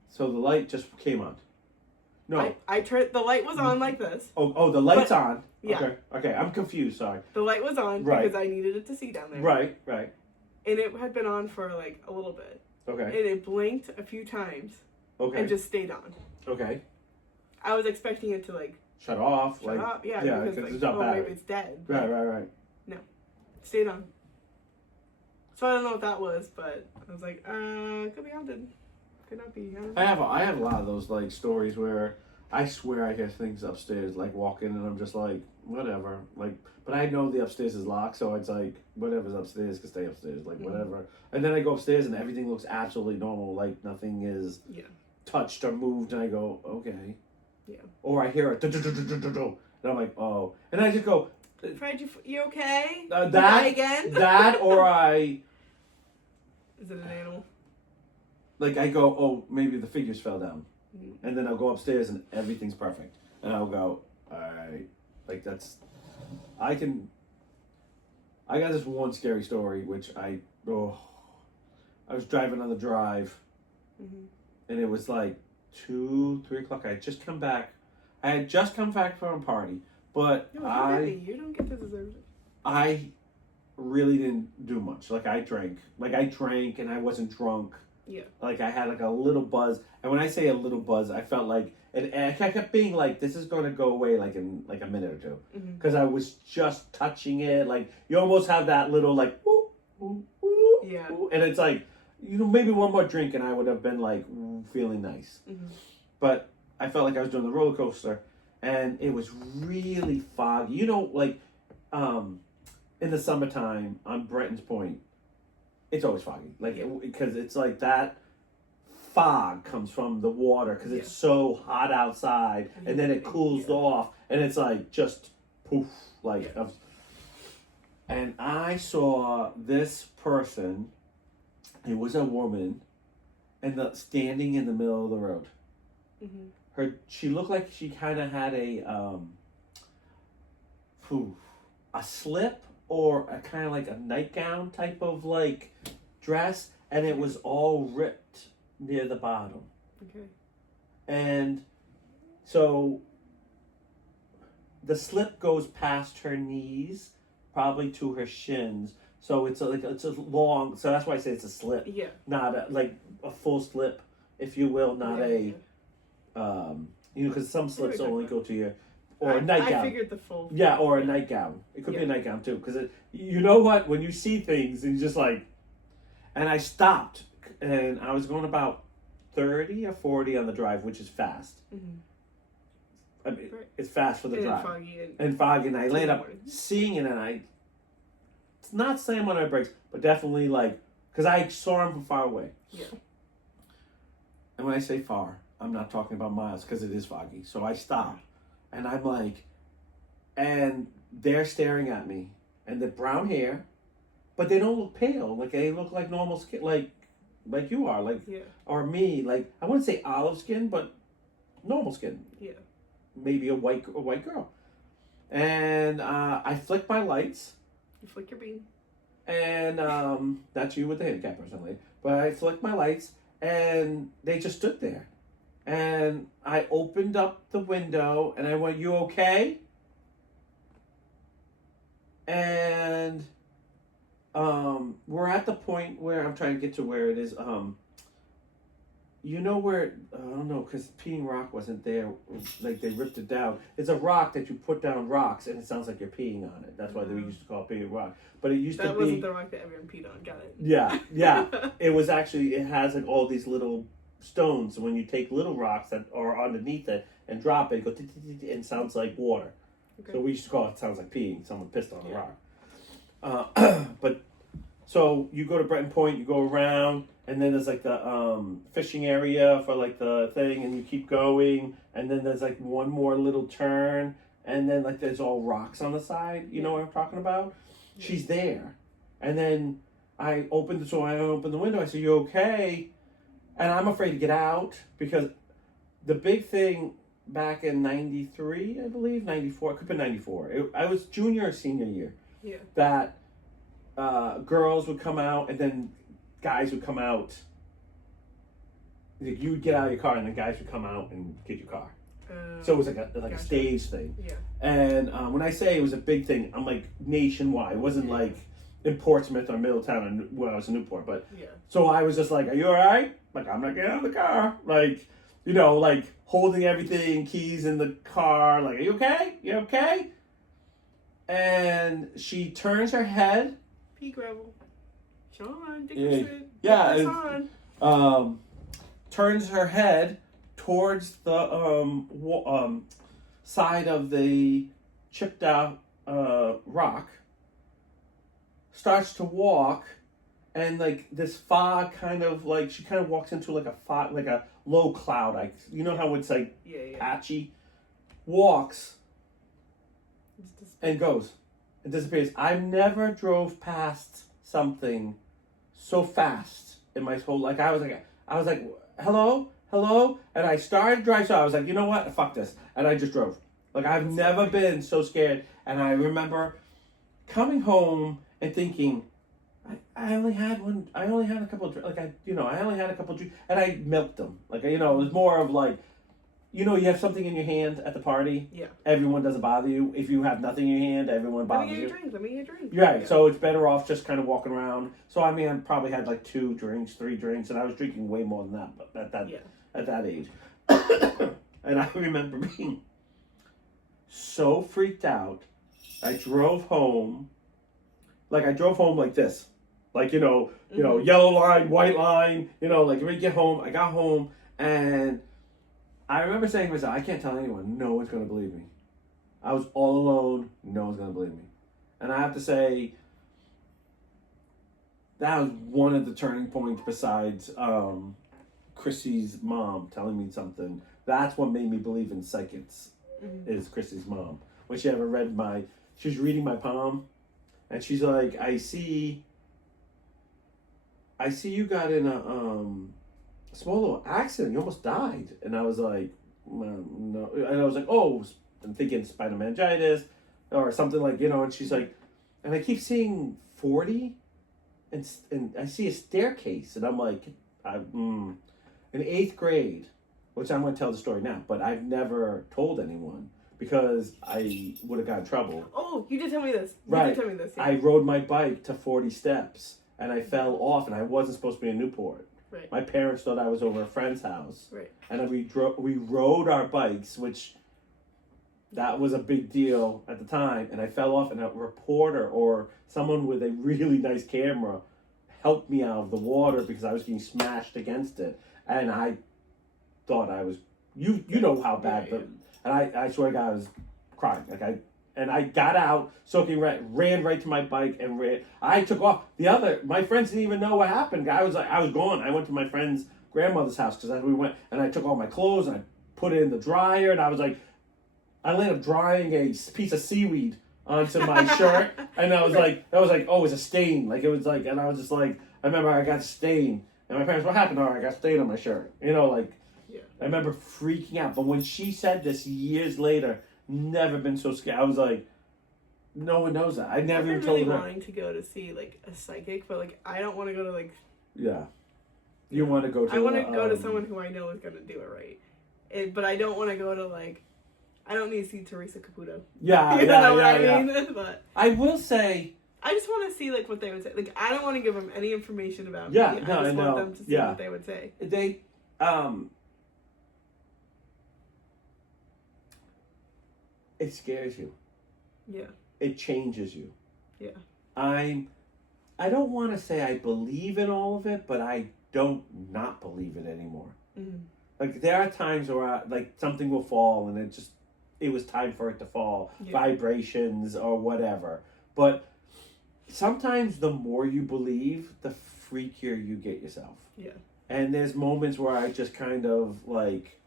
So the light just came on. No. I turned, the light was on like this. Oh, the light's on. Yeah. Okay, I'm confused, sorry. The light was on because I needed it to see down there. Right. And it had been on for like a little bit. Okay. And it blinked a few times. Okay. And just stayed on. Okay. I was expecting it to like shut off. Yeah, because like, it's not battery. Maybe it's dead. Right. No. It stayed on. So I don't know what that was, but I was like, could be haunted. Could not be. I have a lot of those like stories where I swear I hear things upstairs, like walking, and I'm just like, whatever, like, but I know the upstairs is locked, so it's like, whatever's upstairs can stay upstairs, like, whatever. And then I go upstairs and everything looks absolutely normal, like nothing is touched or moved, and I go, okay. Yeah. Or I hear it, and I'm like, oh, and I just go, Fred, you okay? That again? That or I. Is it an animal? Like I go, oh, maybe the figures fell down. And then I'll go upstairs and everything's perfect. And I'll go, alright. Like that's, I got this one scary story, which I was driving on the drive. And it was like 2, 3 o'clock. I had just come back. From a party. But you don't get to deserve it. I really didn't do much. Like I drank and I wasn't drunk. Yeah. Like I had like a little buzz, and when I say a little buzz, I felt like, and I kept being like, this is going to go away like in like a minute or two, because I was just touching it. Like you almost have that little like, woo, woo, woo, yeah, woo, and it's like, maybe one more drink and I would have been like feeling nice. Mm-hmm. But I felt like I was doing the roller coaster, and it was really foggy. Like in the summertime on Brenton's Point, it's always foggy. Like because it's like that fog comes from the water because it's so hot outside, and then it cools off, and it's like just poof, like. And I saw this person. It was a woman, and standing in the middle of the road. Mm-hmm. She looked like she kind of had a slip or a kind of like a nightgown type of like dress, and it was all ripped near the bottom. Okay. And so the slip goes past her knees, probably to her shins. So it's a long. So that's why I say it's a slip. Yeah. Not a full slip, if you will. Not because some slips only go to your a nightgown. I figured the full. Yeah, or a nightgown. It could be a nightgown too. Because you know what? When you see things, and you just like, and I stopped, and I was going about 30 or 40 on the drive, which is fast. Mm-hmm. I mean, it's fast for the drive. Foggy, and I landed up seeing it, and I. It's not slam on our brakes, but definitely like, because I saw him from far away. Yeah. And when I say far, I'm not talking about miles because it is foggy. So I stop, and I'm like, and they're staring at me, and the brown hair, but they don't look pale. Like they look like normal skin, like you are, like or me. Like I wouldn't say olive skin, but normal skin. Yeah. Maybe a white girl, and I flick my lights. You flick your bean. And that's you with the handicap or something. But I flicked my lights, and they just stood there. And I opened up the window, and I went, "You okay?" And we're at the point where I'm trying to get to where it is. You know where, I don't know, because peeing rock wasn't there, like they ripped it down. It's a rock that you put down rocks, and it sounds like you're peeing on it. That's why they used to call it peeing rock. But it used to be... That wasn't the rock that everyone peed on, got it. Yeah. It was actually, it has like all these little stones, and when you take little rocks that are underneath it and drop it, it goes, and it sounds like water. Okay. So we used to call it, sounds like peeing, someone pissed on a rock. But, so you go to Bretton Point, you go around, and then there's like the fishing area for like the thing, and you keep going, and then there's like one more little turn, and then like there's all rocks on the side. You know what I'm talking about? Yeah. She's there, and then I opened the window. I said, "You okay?" And I'm afraid to get out because the big thing back in '93, I believe '94, it could have been '94. I was junior or senior year. Yeah. That girls would come out, and then guys would come out. You would get out of your car, and then guys would come out and get your car. So it was like a stage thing. Yeah. And when I say it was a big thing, I'm like nationwide. It wasn't like in Portsmouth or Middletown when I was in Newport. But so I was just like, "Are you all right?" Like, I'm not getting out of the car. Like, like holding everything, keys in the car. Like, "Are you okay? You okay?" And she turns her head. Pea gravel. Sean Dickerson. Turns her head towards the side of the chipped out rock. Starts to walk, and like this fog kind of like she kind of walks into like a fog, like a low cloud. Like you know how it's like patchy. Walks and goes and disappears. I've never drove past something so fast in my whole life. I was like, hello, and I started driving. So I was like, you know what? Fuck this, and I just drove. Like I've never been so scared. And I remember coming home and thinking, I only had one. I only had a couple of I only had a couple of drinks, and I milked them. Like it was more of like. You have something in your hand at the party. Yeah. Everyone doesn't bother you. If you have nothing in your hand, everyone bothers you. Let me get a drink. Right. Yeah. So it's better off just kind of walking around. So I mean, I probably had like 2 drinks, 3 drinks, and I was drinking way more than that. But at that age, and I remember being so freaked out. I drove home. Like I drove home like this, Like, yellow line, white line, like when you get home, I got home and I remember saying to myself, I can't tell anyone. No one's going to believe me. I was all alone. No one's going to believe me. And I have to say, that was one of the turning points besides Chrissy's mom telling me something. That's what made me believe in psychics, is Chrissy's mom. When she ever she was reading my palm, and she's like, I see you got in a small little accident. You almost died. And I was like, well, no. And I was like, oh, I'm thinking spinal meningitis or something like, and she's like, and I keep seeing 40 and I see a staircase. And I'm like, in 8th grade, which I'm going to tell the story now, but I've never told anyone because I would have got in trouble. Oh, you did tell me this. Right. You did tell me this. Yeah. I rode my bike to 40 steps and I fell off and I wasn't supposed to be in Newport. Right. My parents thought I was over a friend's house. Right. And then we rode our bikes, which that was a big deal at the time. And I fell off and a reporter or someone with a really nice camera helped me out of the water because I was getting smashed against it. And I thought I was, you know how bad, and I swear to God, I was crying. I got out, soaking wet, ran right to my bike and ran. I took off. My friends didn't even know what happened. I was gone. I went to my friend's grandmother's house because we went, and I took all my clothes and I put it in the dryer, and I was like, I ended up drying a piece of seaweed onto my shirt, and I was like, oh, it's a stain. Like, it was like, and I was just like, I remember I got stained, and my parents, what happened? Oh, I got stain on my shirt. I remember freaking out. But when she said this years later, never been so scared. I was like, no one knows that. I never even told her. I've been really wanting to go to see like a psychic, but like I don't want to go to like. Yeah. You want to go to. I want to go to someone who I know is gonna do it right, but I don't want to go to like. I don't need to see Teresa Caputo. Yeah, you know what I yeah. mean? But I will say. I just want to see like what they would say. Like I don't want to give them any information about me. I just want them to see what they would say. It scares you. Yeah. It changes you. Yeah. I don't want to say I believe in all of it, but I don't not believe it anymore. Mm-hmm. Like there are times where something will fall and it was time for it to fall, vibrations or whatever. But sometimes the more you believe, the freakier you get yourself. Yeah. And there's moments where I just kind of like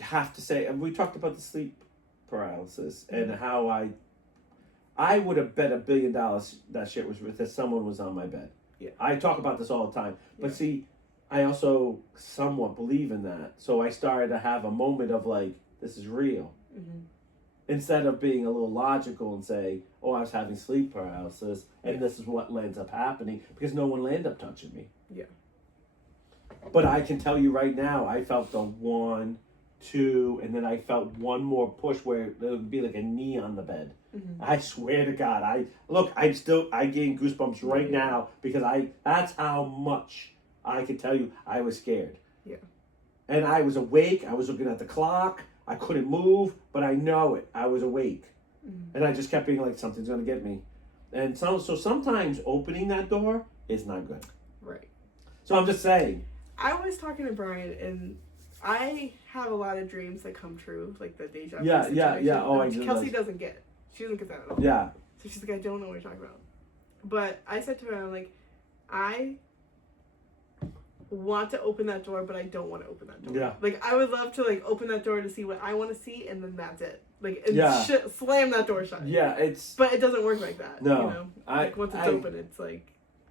have to say, and we talked about the sleep paralysis and how I would have bet $1 billion that shit was if someone was on my bed. Yeah. I talk about this all the time. But see, I also somewhat believe in that. So I started to have a moment of like, this is real. Mm-hmm. Instead of being a little logical and say, oh, I was having sleep paralysis and this is what ends up happening, because no one will end up touching me. Yeah. But I can tell you right now, I felt the 1, 2, and then I felt one more push where there would be like a knee on the bed. Mm-hmm. I swear to God, I gain goosebumps right now because that's how much I can tell you I was scared. Yeah. And I was awake. I was looking at the clock. I couldn't move, but I know it. I was awake. Mm-hmm. And I just kept being like, something's going to get me. And so sometimes opening that door is not good. Right. So I'm just saying. I was talking to Brian, and I have a lot of dreams that come true, like the deja vu situation. Yeah. Oh, Kelsey doesn't get. She doesn't get that at all. Yeah. So she's like, I don't know what you're talking about. But I said to her, I'm like, I want to open that door, but I don't want to open that door. Yeah. Like, I would love to, like, open that door to see what I want to see, and then that's it. Like, slam that door shut. Yeah, But it doesn't work like that. No. You know? Like, once it's open, it's like,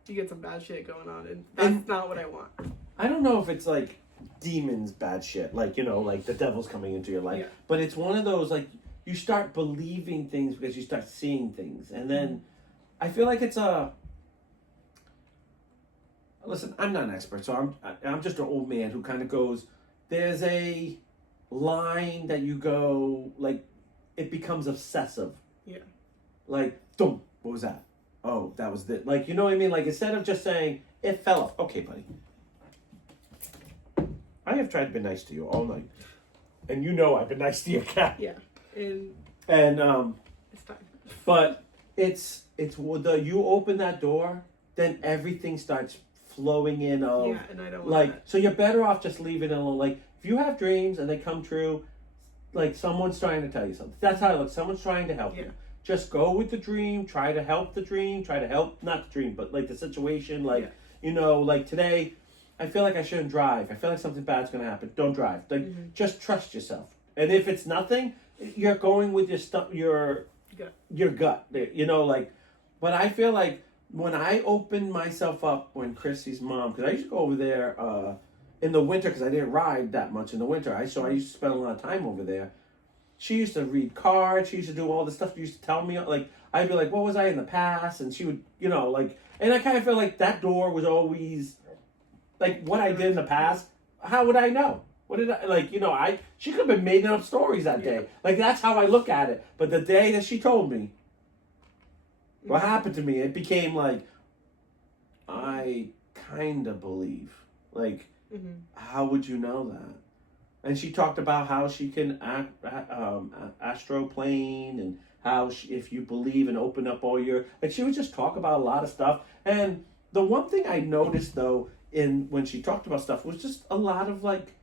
you get some bad shit going on, and that's not what I want. I don't know if it's, like, demons bad shit. Like, like the devil's coming into your life. Yeah. But it's one of those, like, you start believing things because you start seeing things. And then I feel like it's listen, I'm not an expert, so I'm just an old man who kind of goes, there's a line that you go, like, it becomes obsessive. Yeah. Like, what was that? Oh, that was it. Like, you know what I mean? Like, instead of just saying, it fell off. Okay, buddy. I have tried to be nice to you all night. And I've been nice to your cat. Yeah. And it's time. But you open that door, then everything starts flowing in of and I don't like want that. So you're better off just leaving it alone. Like if you have dreams and they come true, like someone's trying to tell you something. That's how I look. Someone's trying to help you. Just go with the dream. Try to help the dream. Try to help not the dream, but like the situation. Like like today, I feel like I shouldn't drive. I feel like something bad's gonna happen. Don't drive. Like just trust yourself. And if it's nothing, you're going with your stuff. Your gut. But I feel like when I opened myself up when Chrissy's mom, because I used to go over there in the winter because I didn't ride that much in the winter. I used to spend a lot of time over there. She used to read cards. She used to do all this stuff. She used to tell me, like, I'd be like, what was I in the past? And she would, and I kind of feel like that door was always, like, what I did in the past, how would I know? What did I, she could have been making up stories that day. Like, that's how I look at it. But the day that she told me what happened to me, it became like, I kind of believe. Like, how would you know that? And she talked about how she can astroplane and how if you believe and open up all your... Like, she would just talk about a lot of stuff. And the one thing I noticed, though, when she talked about stuff was just a lot of, like,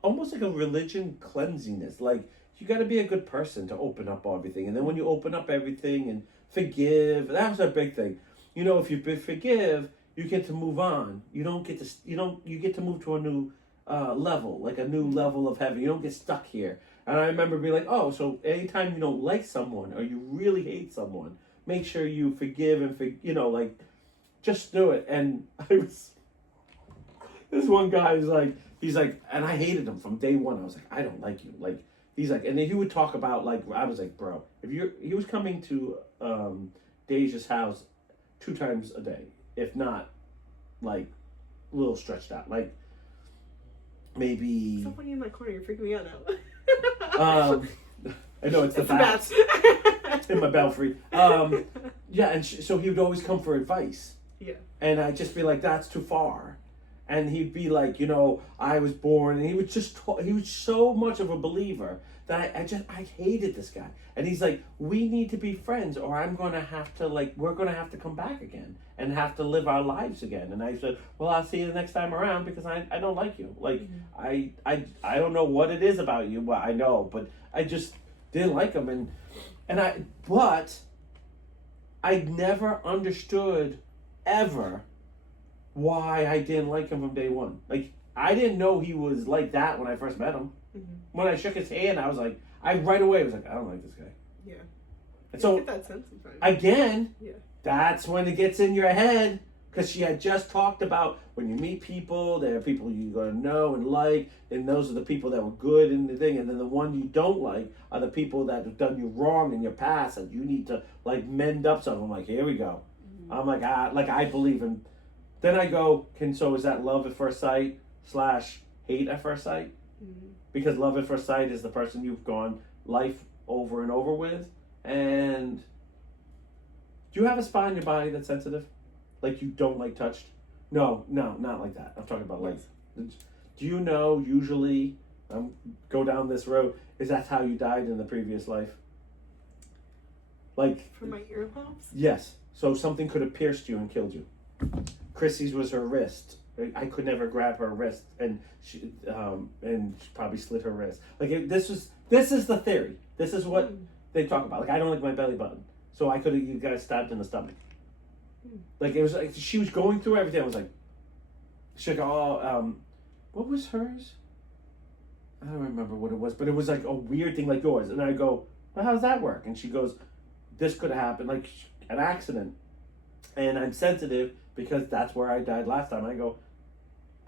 almost like a religion cleansiness. Like, you got to be a good person to open up everything. And then when you open up everything and forgive, that was a big thing. If you forgive, you get to move on. You get to move to a new... level, like a new level of heaven. You don't get stuck here. And I remember being like, oh, so anytime you don't like someone or you really hate someone, make sure you forgive and just do it. And this one guy is like, he's like, and I hated him from day one. I was like, I don't like you. Like, he's like, and then he would talk about, like, I was like, bro, he was coming to Deja's house 2 times a day, if not, like, a little stretched out. Like, maybe... Stop putting you in my corner. You're freaking me out now. I know, it's the bats. In my belfry. And so he would always come for advice. Yeah. And I'd just be like, that's too far. And he'd be like, I was born... And he would just talk, he was so much of a believer that I hated this guy. And he's like, we need to be friends or I'm going to have to, we're going to have to come back again and have to live our lives again. And I said, well, I'll see you the next time around because I don't like you. Like, I don't know what it is about you. Well, I know, but I just didn't like him. But I never understood ever why I didn't like him from day one. Like, I didn't know he was like that when I first met him. When I shook his hand, I was like, right away was like, I don't like this guy. Yeah. And so, get that sense sometimes. Again, that's when it gets in your head. Because she had just talked about when you meet people, there are people you're going to know and like, and those are the people that were good in the thing. And then the one you don't like are the people that have done you wrong in your past and you need to, mend up something. I'm like, here we go. I'm like, I believe in... Then I go, so is that love at first sight / hate at first sight? Because love at first sight is the person you've gone life over and over with. And do you have a spot in your body that's sensitive? Like you don't like touched? No, not like that. I'm talking about do you know usually, go down this road, is that how you died in the previous life? Like... From my ear pops? Yes. So something could have pierced you and killed you. Chrissy's was her wrist. I could never grab her wrist, and she probably slit her wrist. This is the theory. This is what they talk about. I don't like my belly button, so you got stabbed in the stomach. It was like she was going through everything. I was like, she's like, what was hers? I don't remember what it was, but it was like a weird thing like yours. And I go, well, how does that work? And she goes, this could happen, like an accident. And I'm sensitive because that's where I died last time. I go,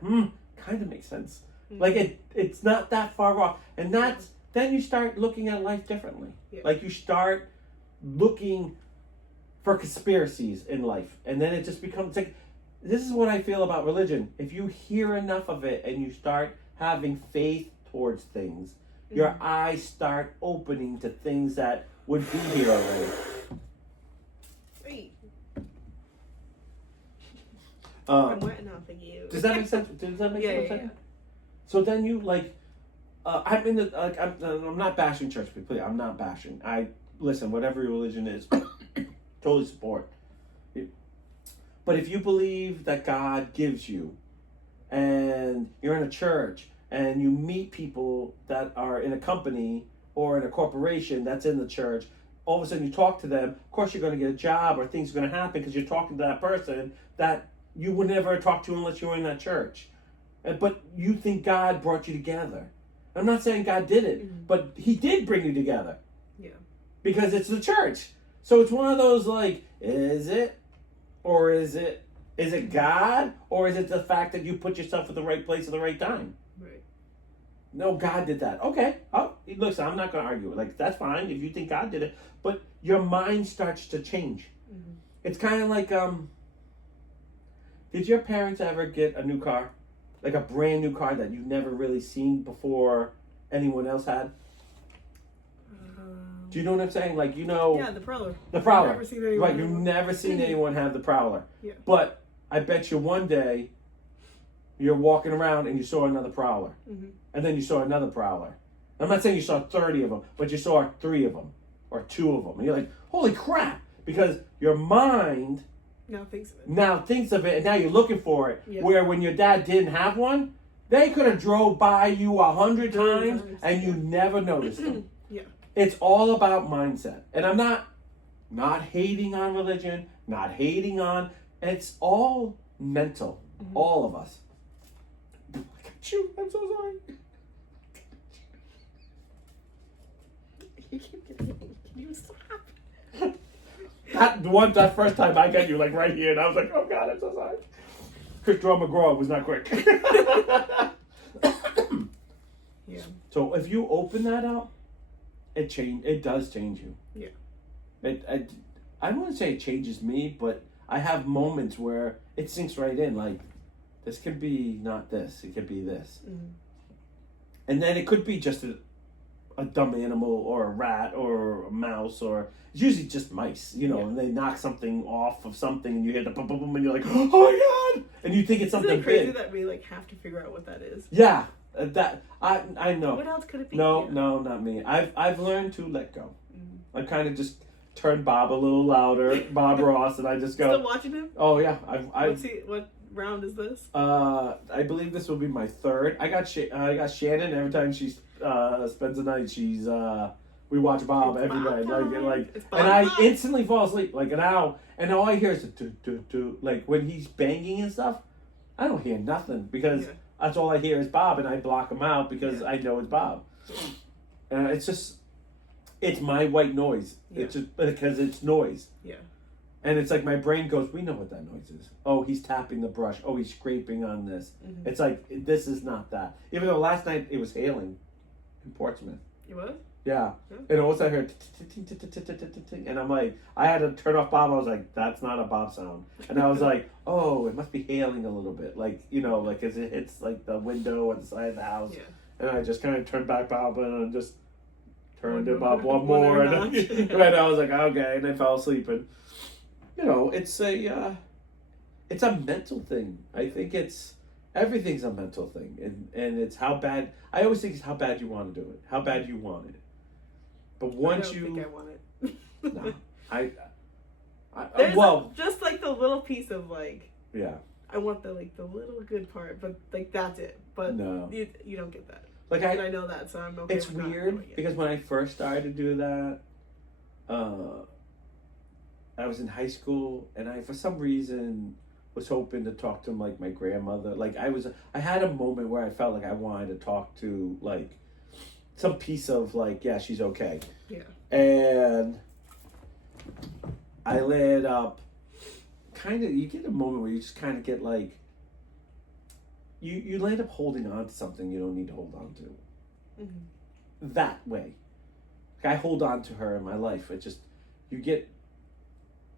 kind of makes sense. It's not that far off. And then you start looking at life differently. Yeah. You start looking for conspiracies in life. And then it just becomes this is what I feel about religion. If you hear enough of it and you start having faith towards things, your eyes start opening to things that would be here already. Wait. I'm wet enough for you. Does that make sense? Does that make sense? Yeah. So then you I'm in I'm not bashing church people. I'm not bashing. Listen, whatever your religion is, Totally support. But if you believe that God gives you, and you're in a church, and you meet people that are in a company or in a corporation that's in the church, all of a sudden you talk to them, of course you're going to get a job or things are going to happen because you're talking to that person that you would never talk to unless you were in that church. But you think God brought you together. I'm not saying God did it, but he did bring you together. Yeah. Because it's the church. So it's one of those like, is it? Or is it God? Or is it the fact that you put yourself at the right place at the right time? Right. No, God did that. Okay. Oh, listen, I'm not going to argue. Like, that's fine if you think God did it. But your mind starts to change. Mm-hmm. It's kind of like, did your parents ever get a new car? Like a brand new car that you've never really seen before anyone else had? Do you know what I'm saying? Like, you know... Yeah, the Prowler. The Prowler. I've never seen anyone right, you've never seen anyone have the Prowler. Yeah. But I bet you one day you're walking around and you saw another Prowler. Mm-hmm. And then you saw another Prowler. I'm not saying you saw 30 of them, but you saw 3 of them. Or 2 of them. And you're like, holy crap! Because your mind... Now thinks of it. And now you're looking for it. Yeah. Where when your dad didn't have one, they could have drove by you 100 times and you never noticed them. Yeah. It's all about mindset. And I'm not hating on religion, not hating on, it's all mental. Mm-hmm. All of us. I'm so sorry. You keep getting me. Can you stop? That first time I got you like right here and I was like, oh God, I'm so sorry. Christopher McGraw was not quick. Yeah. So if you open that up, it does change you. Yeah. I don't want to say it changes me, but I have moments where it sinks right in. Like, this could be not this. It could be this. Mm-hmm. And then it could be just a dumb animal or a rat or a mouse or... It's usually just mice, you know, and they knock something off of something and you hear the boom, boom, boom, and you're like, oh my God! And you think it's something Isn't it crazy big. that we, like, have to figure out what that is? Yeah. I know. What else could it be? No, not me. I've learned to let go. Mm-hmm. I kind of just turn Bob a little louder, Bob Ross, and I just go. Still watching him? Oh yeah, What round is this? I believe this will be my 3rd. I got Shannon. Every time she spends the night, we watch Bob every night. And I instantly fall asleep like an hour, and all I hear is do like when he's banging and stuff. I don't hear nothing because. Yeah. That's all I hear is Bob, and I block him out because I know it's Bob. And it's my white noise. Yeah. It's just because it's noise. Yeah. And it's like my brain goes, we know what that noise is. Oh, he's tapping the brush. Oh, he's scraping on this. Mm-hmm. It's like, this is not that. Even though last night it was hailing in Portsmouth. It was? Yeah. And also I heard, and I'm like, I had to turn off Bob. I was like, that's not a Bob sound. And I was like, oh, it must be hailing a little bit. Like, you know, like as it hits like the window and the side of the house. Yeah. And I just kind of turned back Bob and I just turned it up one more. And I was like, okay. And I fell asleep. And, you know, it's a mental thing. I think everything's a mental thing. And it's how bad, I always think it's how bad you want to do it. How bad you want it. But once I don't think I want it. No, There's just like the little piece of like. Yeah. I want the little good part, but like that's it. But no, you don't get that. Like I know that, so I'm okay. It's weird because when I first started to do that, I was in high school and I for some reason was hoping to talk to like my grandmother. Like I had a moment where I felt like I wanted to talk to like. Some piece of like, yeah, she's okay. Yeah. And I laid up kind of, you get a moment where you just kind of get like, you land up holding on to something you don't need to hold on to. Mm-hmm. That way. Like I hold on to her in my life. It just, you get,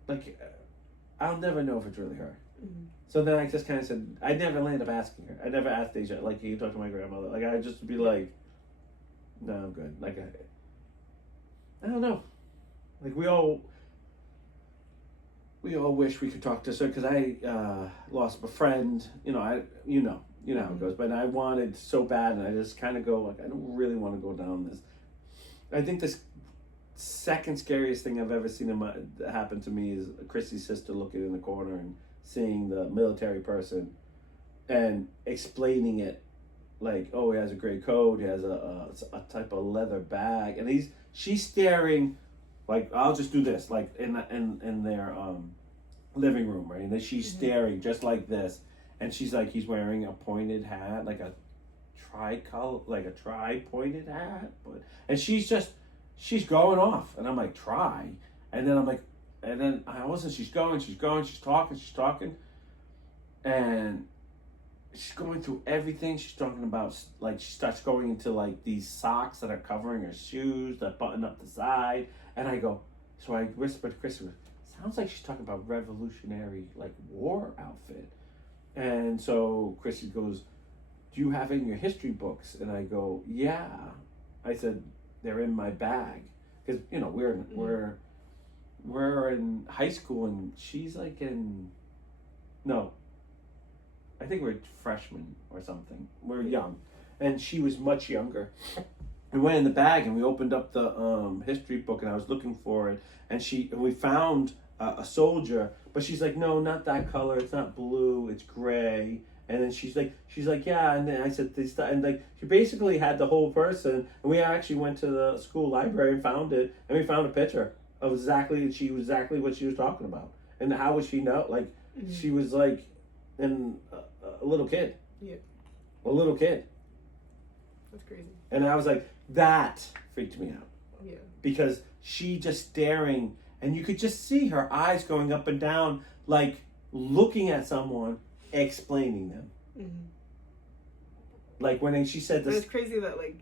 like, I'll never know if it's really her. Mm-hmm. So then I just kind of said, I never land up asking her. I never asked Deja, like, can you talk to my grandmother? Like, I'd just be like, no, I'm good. Like, I don't know. Like, we all wish we could talk to her because I lost a friend. You know how it goes. But I wanted so bad, and I just kind of go like, I don't really want to go down this. I think this second scariest thing I've ever seen happen to me is Chrissy's sister looking in the corner and seeing the military person and explaining it like, oh, he has a gray coat, he has a type of leather bag, and she's staring like, I'll just do this, like in their living room, right? And then she's staring just like this, and she's like, he's wearing a pointed hat, like a tri-pointed hat, and she's going off, and I'm like, try, and then I'm like, and then I listen, she's talking, and she's going through everything. She's talking about, like, she starts going into like these socks that are covering her shoes that button up the side, and I go, so I whispered to Chris, sounds like she's talking about Revolutionary like war outfit, and so Chrissy goes, do you have it in your history books? And I go, yeah. I said, they're in my bag, because we're in high school, and she's like I think we're freshmen or something. We're young, and she was much younger. We went in the bag and we opened up the history book, and I was looking for it, and we found a soldier, but she's like, no, not that color. It's not blue. It's gray. And then she's like, yeah. And then I said, and like, she basically had the whole person. And we actually went to the school library and found it, and we found a picture of exactly what she was talking about. And how would she know? Like, she was like, a little kid. Yeah. A little kid. That's crazy. And I was like, that freaked me out. Yeah. Because she just staring, and you could just see her eyes going up and down, like looking at someone, explaining them. Like when she said this. And it's crazy that like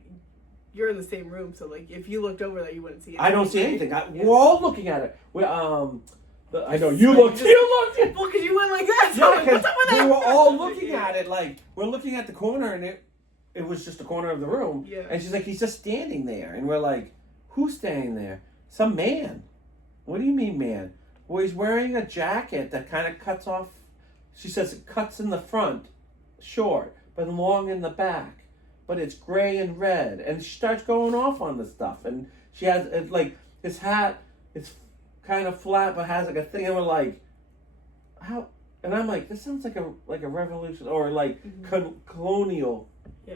you're in the same room, so like if you looked over there, you wouldn't see anything. I don't see anything. We're all looking at it. I know you looked. You looked. Well, because you went like that. So yeah, like, what's up with that? We were all looking at it. Like, we're looking at the corner, and it was just the corner of the room. Yeah. And she's like, he's just standing there, and we're like, who's standing there? Some man. What do you mean, man? Well, he's wearing a jacket that kind of cuts off. She says it cuts in the front, short, but long in the back. But it's gray and red, and she starts going off on the stuff, and she has like his hat. It's kind of flat, but has like a thing, and we're like, how? And I'm like, this sounds like a revolution or like colonial. Yeah.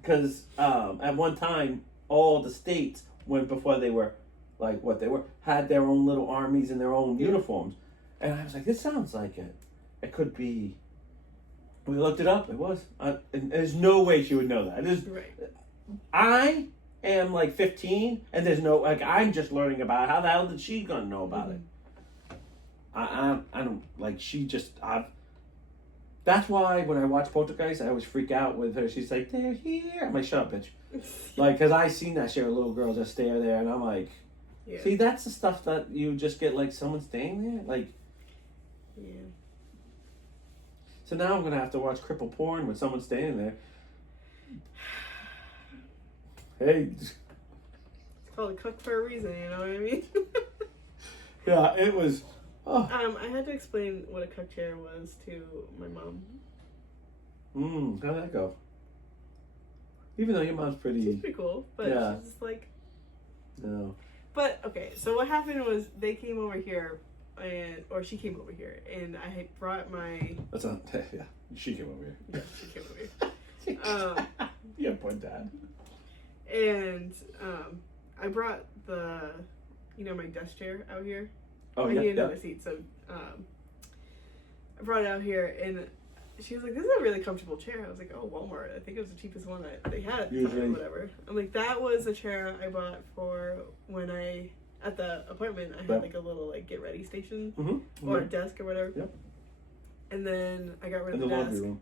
Because at one time, all the states, before they were like what they were, had their own little armies and their own uniforms, and I was like, this sounds like it. It could be. We looked it up. It was. And there's no way she would know that. Right. I am like 15, and there's no, like, I'm just learning about it. How the hell did she gonna know about it? I don't, like, that's why when I watch Poltergeist, I always freak out with her. She's like, they're here. I'm like, shut up, bitch. Like, because I seen that shit with little girls just stare there, and I'm like, see, that's the stuff that you just get, like, someone staying there? Like, yeah. So now I'm gonna have to watch cripple porn with someone staying there. Hey. It's called a cook for a reason, you know what I mean? Yeah, it was. Oh. I had to explain what a cook chair was to my mom. How'd that go? Even though your mom's pretty. She's pretty cool, but she's just like. No. But okay, so what happened was they came over here, she came over here, and I had brought my. That's not. Yeah, she came over here. Yeah, she came over here. Yeah, poor dad. And I brought my desk chair out here. Oh, I yeah. needed another seat, so I brought it out here, and she was like, "This is a really comfortable chair." I was like, "Oh, Walmart. I think it was the cheapest one that they had at the time, or whatever." I'm like, "That was a chair I bought for when at the apartment. I had like a little like get ready station or a desk or whatever." Yep. And then I got rid of the desk. laundry room.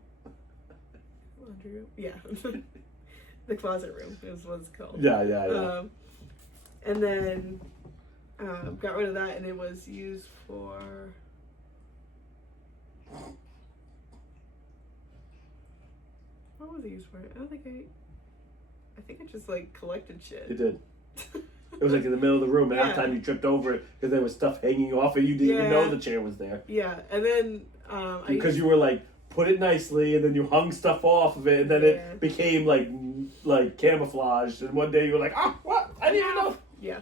Laundry room, yeah. The closet room is what it's called. Yeah. And then got rid of that, and it was used for. What was it used for? I think I just like collected shit. It did. It was like in the middle of the room, and every time you tripped over it because there was stuff hanging off it, you didn't even know the chair was there. Yeah, and then because you were like, put it nicely, and then you hung stuff off of it, and then it became like camouflaged. And one day you were like, what? I didn't even know. Yeah.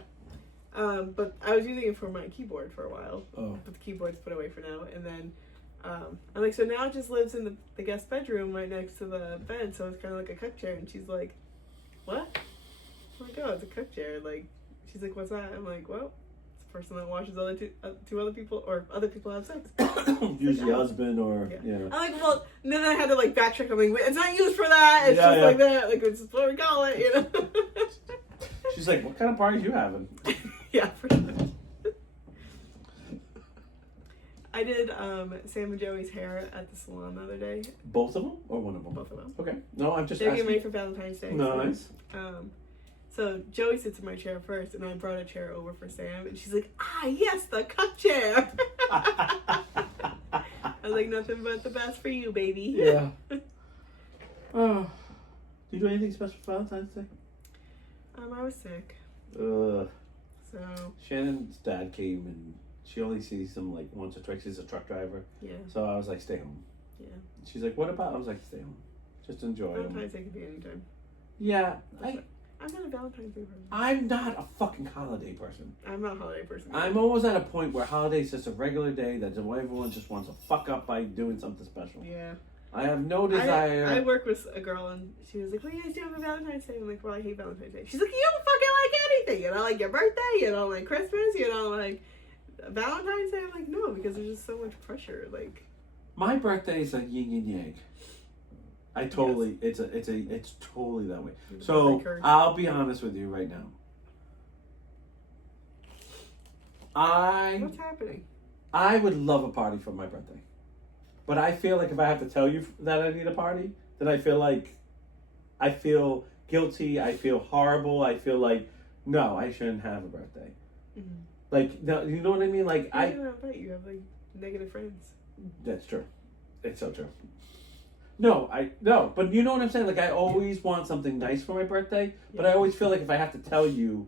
for my keyboard for a while. Oh. But the keyboard's put away for now. And then I'm like, so now it just lives in the guest bedroom right next to the bed, so it's kind of like a cook chair. And she's like, what? I'm like, oh, it's a cook chair. Like, she's like, what's that? I'm like, well, it's the person that watches two other people, or other people have sex. Usually husband or, yeah. I'm like, well, and then I had to like backtrack. I'm like, it's not used for that. It's just like that. Like, it's just what we call it, you know? She's like, what kind of party are you having? Yeah, for sure. I did Sam and Joey's hair at the salon the other day. Both of them or one of them? Both of them. Okay. No, I'm just They're asking. getting ready for Valentine's Day. Nice. So Joey sits in my chair first, and I brought a chair over for Sam, and she's like, yes, the cup chair. I was like, nothing but the best for you, baby. Yeah. Oh. Do you do anything special for Valentine's Day? I was sick. So Shannon's dad came and she only sees him like once or twice. He's a truck driver. Yeah. So I was like, stay home. Yeah. She's like, what about? I was like, stay home. Just enjoy him. Valentine's Day could be anytime. Yeah. I'm not a Valentine's Day person. I'm not a fucking holiday person. I'm not a holiday person. I'm almost at a point where holidays just a regular day that everyone just wants to fuck up by doing something special. Yeah. I have no desire. I work with a girl and she was like, what are you guys doing for Valentine's Day? I'm like, well, I hate Valentine's Day. She's like, you don't fucking like anything. You don't like your birthday. You don't like Christmas. You don't like Valentine's Day. I'm like, no, because there's just so much pressure. Like, my birthday is like yin and yang. I totally, it's totally that way. So I'll be honest with you right now. What's happening? I would love a party for my birthday. But I feel like if I have to tell you that I need a party, then I feel guilty. I feel horrible. I feel like, no, I shouldn't have a birthday. Mm-hmm. Like, no, you know what I mean? Like, you have like negative friends. That's true. It's so true. No, but you know what I'm saying? Like, I always want something nice for my birthday, but I always feel like if I have to tell you,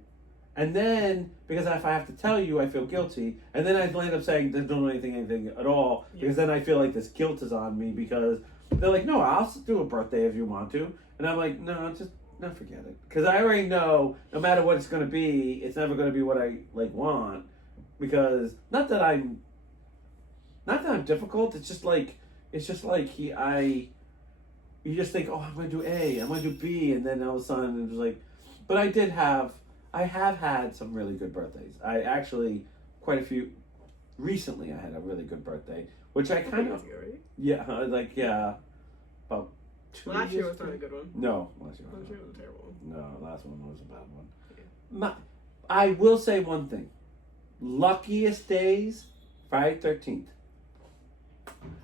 and then, because if I have to tell you, I feel guilty, and then I end up saying, don't do anything at all, because then I feel like this guilt is on me, because they're like, no, I'll do a birthday if you want to, and I'm like, no, forget it, because I already know, no matter what it's going to be, it's never going to be what I, like, want, because, not that I'm difficult, it's just like, you just think, oh, I'm going to do A, I'm going to do B, and then all of a sudden it's like, but I have had some really good birthdays. I actually, quite a few, recently I had a really good birthday, which I kind of, about 2 last year was not a good one. No, last year was a terrible one. No, last one was a bad one. Yeah. I will say one thing. Luckiest days, Friday 13th.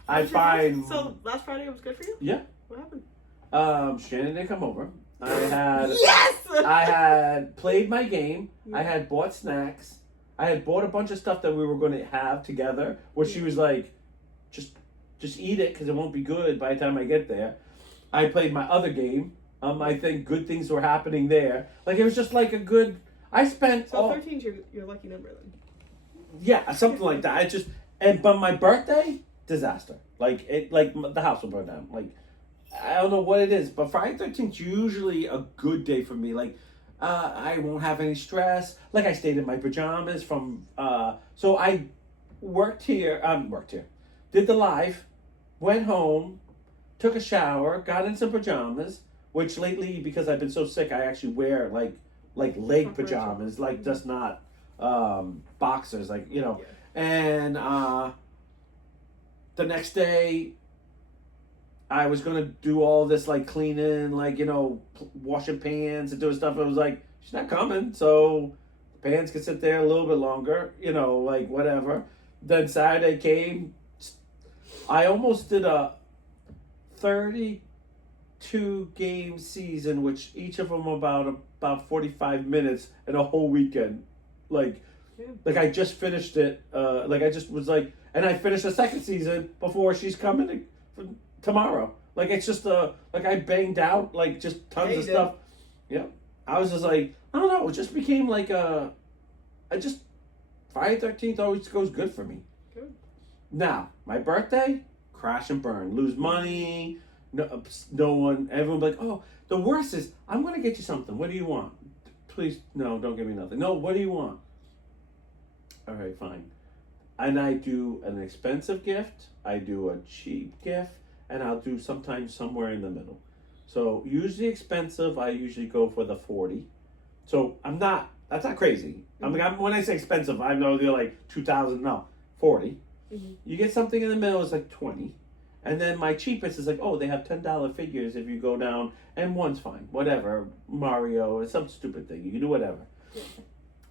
I find... So, last Friday was good for you? Yeah. What happened? Shannon didn't come over. I had played my game. Yeah. I had bought snacks. I had bought a bunch of stuff that we were going to have together, where she was like, just eat it because it won't be good by the time I get there. I played my other game. I think good things were happening there. Like, it was just like a good... I spent... So 13's your lucky number then? Yeah, something like that. But my birthday, disaster. Like the house will burn down. Like, I don't know what it is, but Friday 13th is usually a good day for me. Like, I won't have any stress. Like, I stayed in my pajamas from, so I worked here, did the live, went home, took a shower, got in some pajamas, which lately, because I've been so sick, I actually wear, like leg pajamas, like, just not, boxers, like, you know, and, the next day, I was going to do all this, like, cleaning, like, you know, washing pans and doing stuff. I was like, she's not coming, so the pans can sit there a little bit longer, you know, like, whatever. Then Saturday came. I almost did a 32-game season, which each of them about 45 minutes in a whole weekend. Like I just finished it. Like, I just was like, and I finished the second season before she's coming tomorrow. Like, it's just like, I banged out, like, just tons of stuff. Yeah. I was just like, I don't know, it just became like Friday 13th always goes good for me. Good. Now, my birthday, crash and burn. Lose money, no one, everyone be like, oh, the worst is, I'm going to get you something. What do you want? Please, no, don't give me nothing. No, what do you want? all right, fine. And I do an expensive gift, I do a cheap gift, and I'll do sometimes somewhere in the middle. So usually expensive, I usually go for the 40. So that's not crazy. When I say expensive, I know they're like 2,000, no, 40. Mm-hmm. You get something in the middle, it's like 20. And then my cheapest is like, oh, they have $10 figures if you go down, and one's fine, whatever, Mario or some stupid thing, you can do whatever.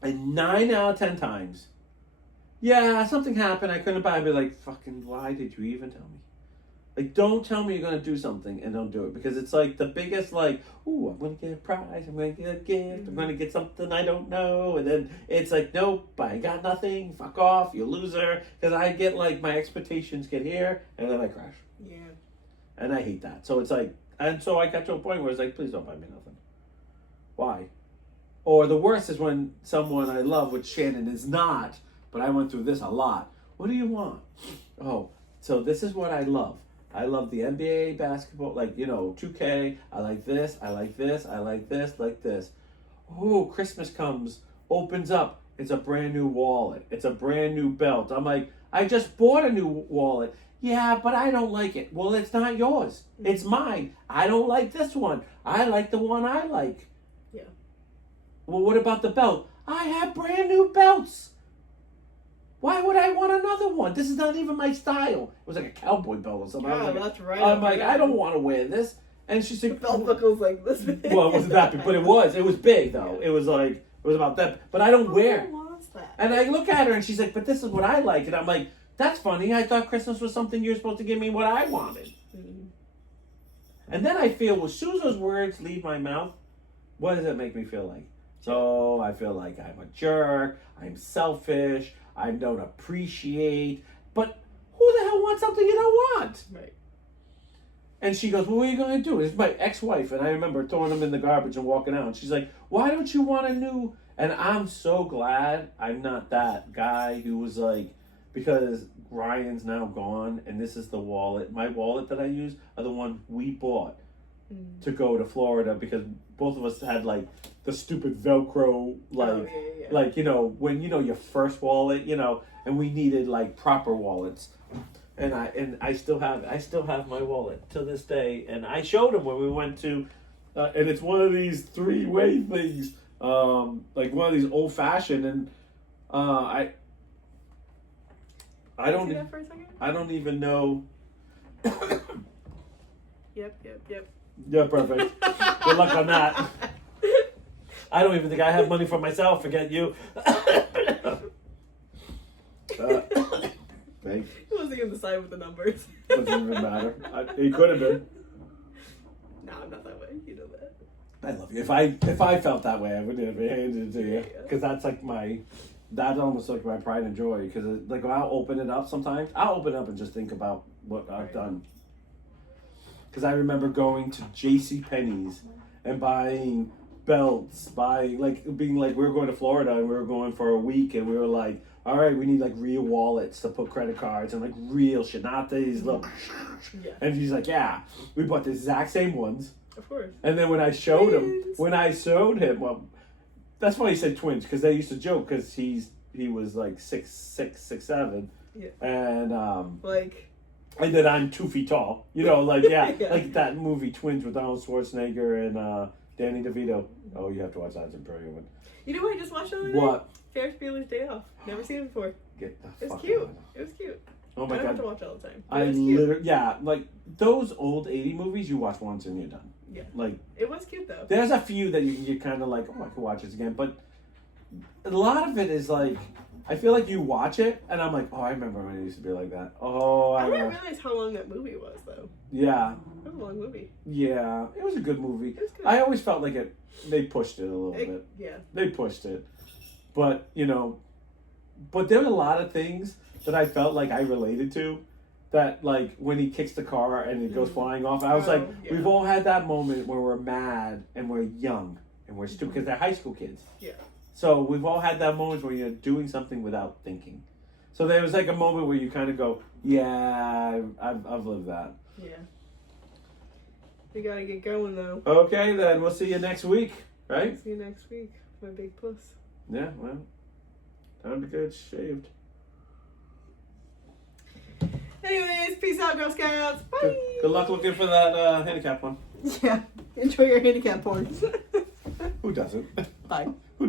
And 9 out of 10 times, yeah, something happened, I couldn't buy it, I'd be like, fucking, why did you even tell me? Like, don't tell me you're going to do something and don't do it. Because it's like the biggest, like, ooh, I'm going to get a prize, I'm going to get a gift, I'm going to get something I don't know. And then it's like, nope, I got nothing, fuck off, you loser. Because I get like, my expectations get here, and then I crash. Yeah. And I hate that. So it's like, and so I got to a point where it's like, please don't buy me nothing. Why? Or the worst is when someone I love, which Shannon is not, but I went through this a lot. What do you want? Oh, so this is what I love. I love the NBA basketball, like, 2K. I like this, I like this, I like this, like this. Oh, Christmas comes, opens up. It's a brand new wallet. It's a brand new belt. I'm like, I just bought a new wallet. Yeah, but I don't like it. Well, it's not yours. It's mine. I don't like this one. I like the one I like. Yeah. Well, what about the belt? I have brand new belts. Why would I want another one? This is not even my style. It was like a cowboy belt or something. Yeah, that's right. I'm like, I don't want to wear this. And she's like, the belt buckle's like this big. Well, it wasn't that big, but it was. It was big, though. Yeah. It was like, it was about that. But I don't wear it. That? And I look at her and she's like, but this is what I like. And I'm like, that's funny. I thought Christmas was something you're supposed to give me what I wanted. Mm-hmm. And then I feel, well, as soon as those words leave my mouth, what does it make me feel like? So I feel like I'm a jerk. I'm selfish. I don't appreciate, but who the hell wants something you don't want? Right. And she goes, well, what are you going to do? It's my ex-wife, and I remember throwing them in the garbage and walking out. And she's like, why don't you want a new? And I'm so glad I'm not that guy who was like, because Ryan's now gone, and this is the wallet. My wallet that I use are the one we bought to go to Florida, because both of us had like the stupid Velcro, like, like, when, your first wallet, and we needed like proper wallets. And I still have my wallet to this day. And I showed him when we went to, and it's one of these 3-way things, like one of these old fashioned, and I don't, see that for a second? I don't even know. Yep. Yeah, perfect. Good luck on that. I don't even think I have money for myself. Forget you. Thanks. He wasn't even decide with the numbers. Doesn't even matter. He could have been. No, I'm not that way. You know that. I love you. If I felt that way, I would have handed it to you. Because that's like that's almost like my pride and joy. Because like I'll open it up sometimes. I'll open it up and just think about what I've done. Because I remember going to JCPenney's and buying belts, being like, we were going to Florida and we were going for a week, and we were like, all right, we need like real wallets to put credit cards and like real shit, not these little. Yeah. And he's like, yeah, we bought the exact same ones. Of course. And then when I showed him, well, that's why he said twins, because they used to joke, because he was like 6'6", 6'7", yeah, and like. And then I'm 2 feet tall. Like, yeah, yeah. Like that movie Twins with Arnold Schwarzenegger and Danny DeVito. Oh, you have to watch that. It's a brilliant one. You know what I just watched the other day? What? Ferris Bueller's Day Off. Never seen it before. Get the It was fuck cute. out. It was cute. Oh my I God. don't have to watch it all the time. I literally, yeah, like those old 80 movies you watch once and you're done. Yeah. Like, it was cute though. There's a few that you can get kind of like, oh, I could watch this again. But a lot of it is like, I feel like you watch it, and I'm like, oh, I remember when it used to be like that. Oh, I didn't realize how long that movie was, though. Yeah. It was a long movie. Yeah, it was a good movie. It was good. I always felt like they pushed it a little bit. Yeah. They pushed it. But, but there were a lot of things that I felt like I related to, that, like, when he kicks the car and it goes flying off, I was like, yeah. We've all had that moment where we're mad and we're young and we're stupid, because they're high school kids. Yeah. So we've all had that moment where you're doing something without thinking. So there was like a moment where you kind of go, yeah, I've lived that. Yeah. We gotta get going though. Okay, then we'll see you next week, right? See you next week. My big puss. Yeah, well, Time to get shaved. Anyways, peace out, Girl Scouts. Bye. Good luck looking for that handicap one. Yeah. Enjoy your handicap porn. Who doesn't? Bye. Who doesn't?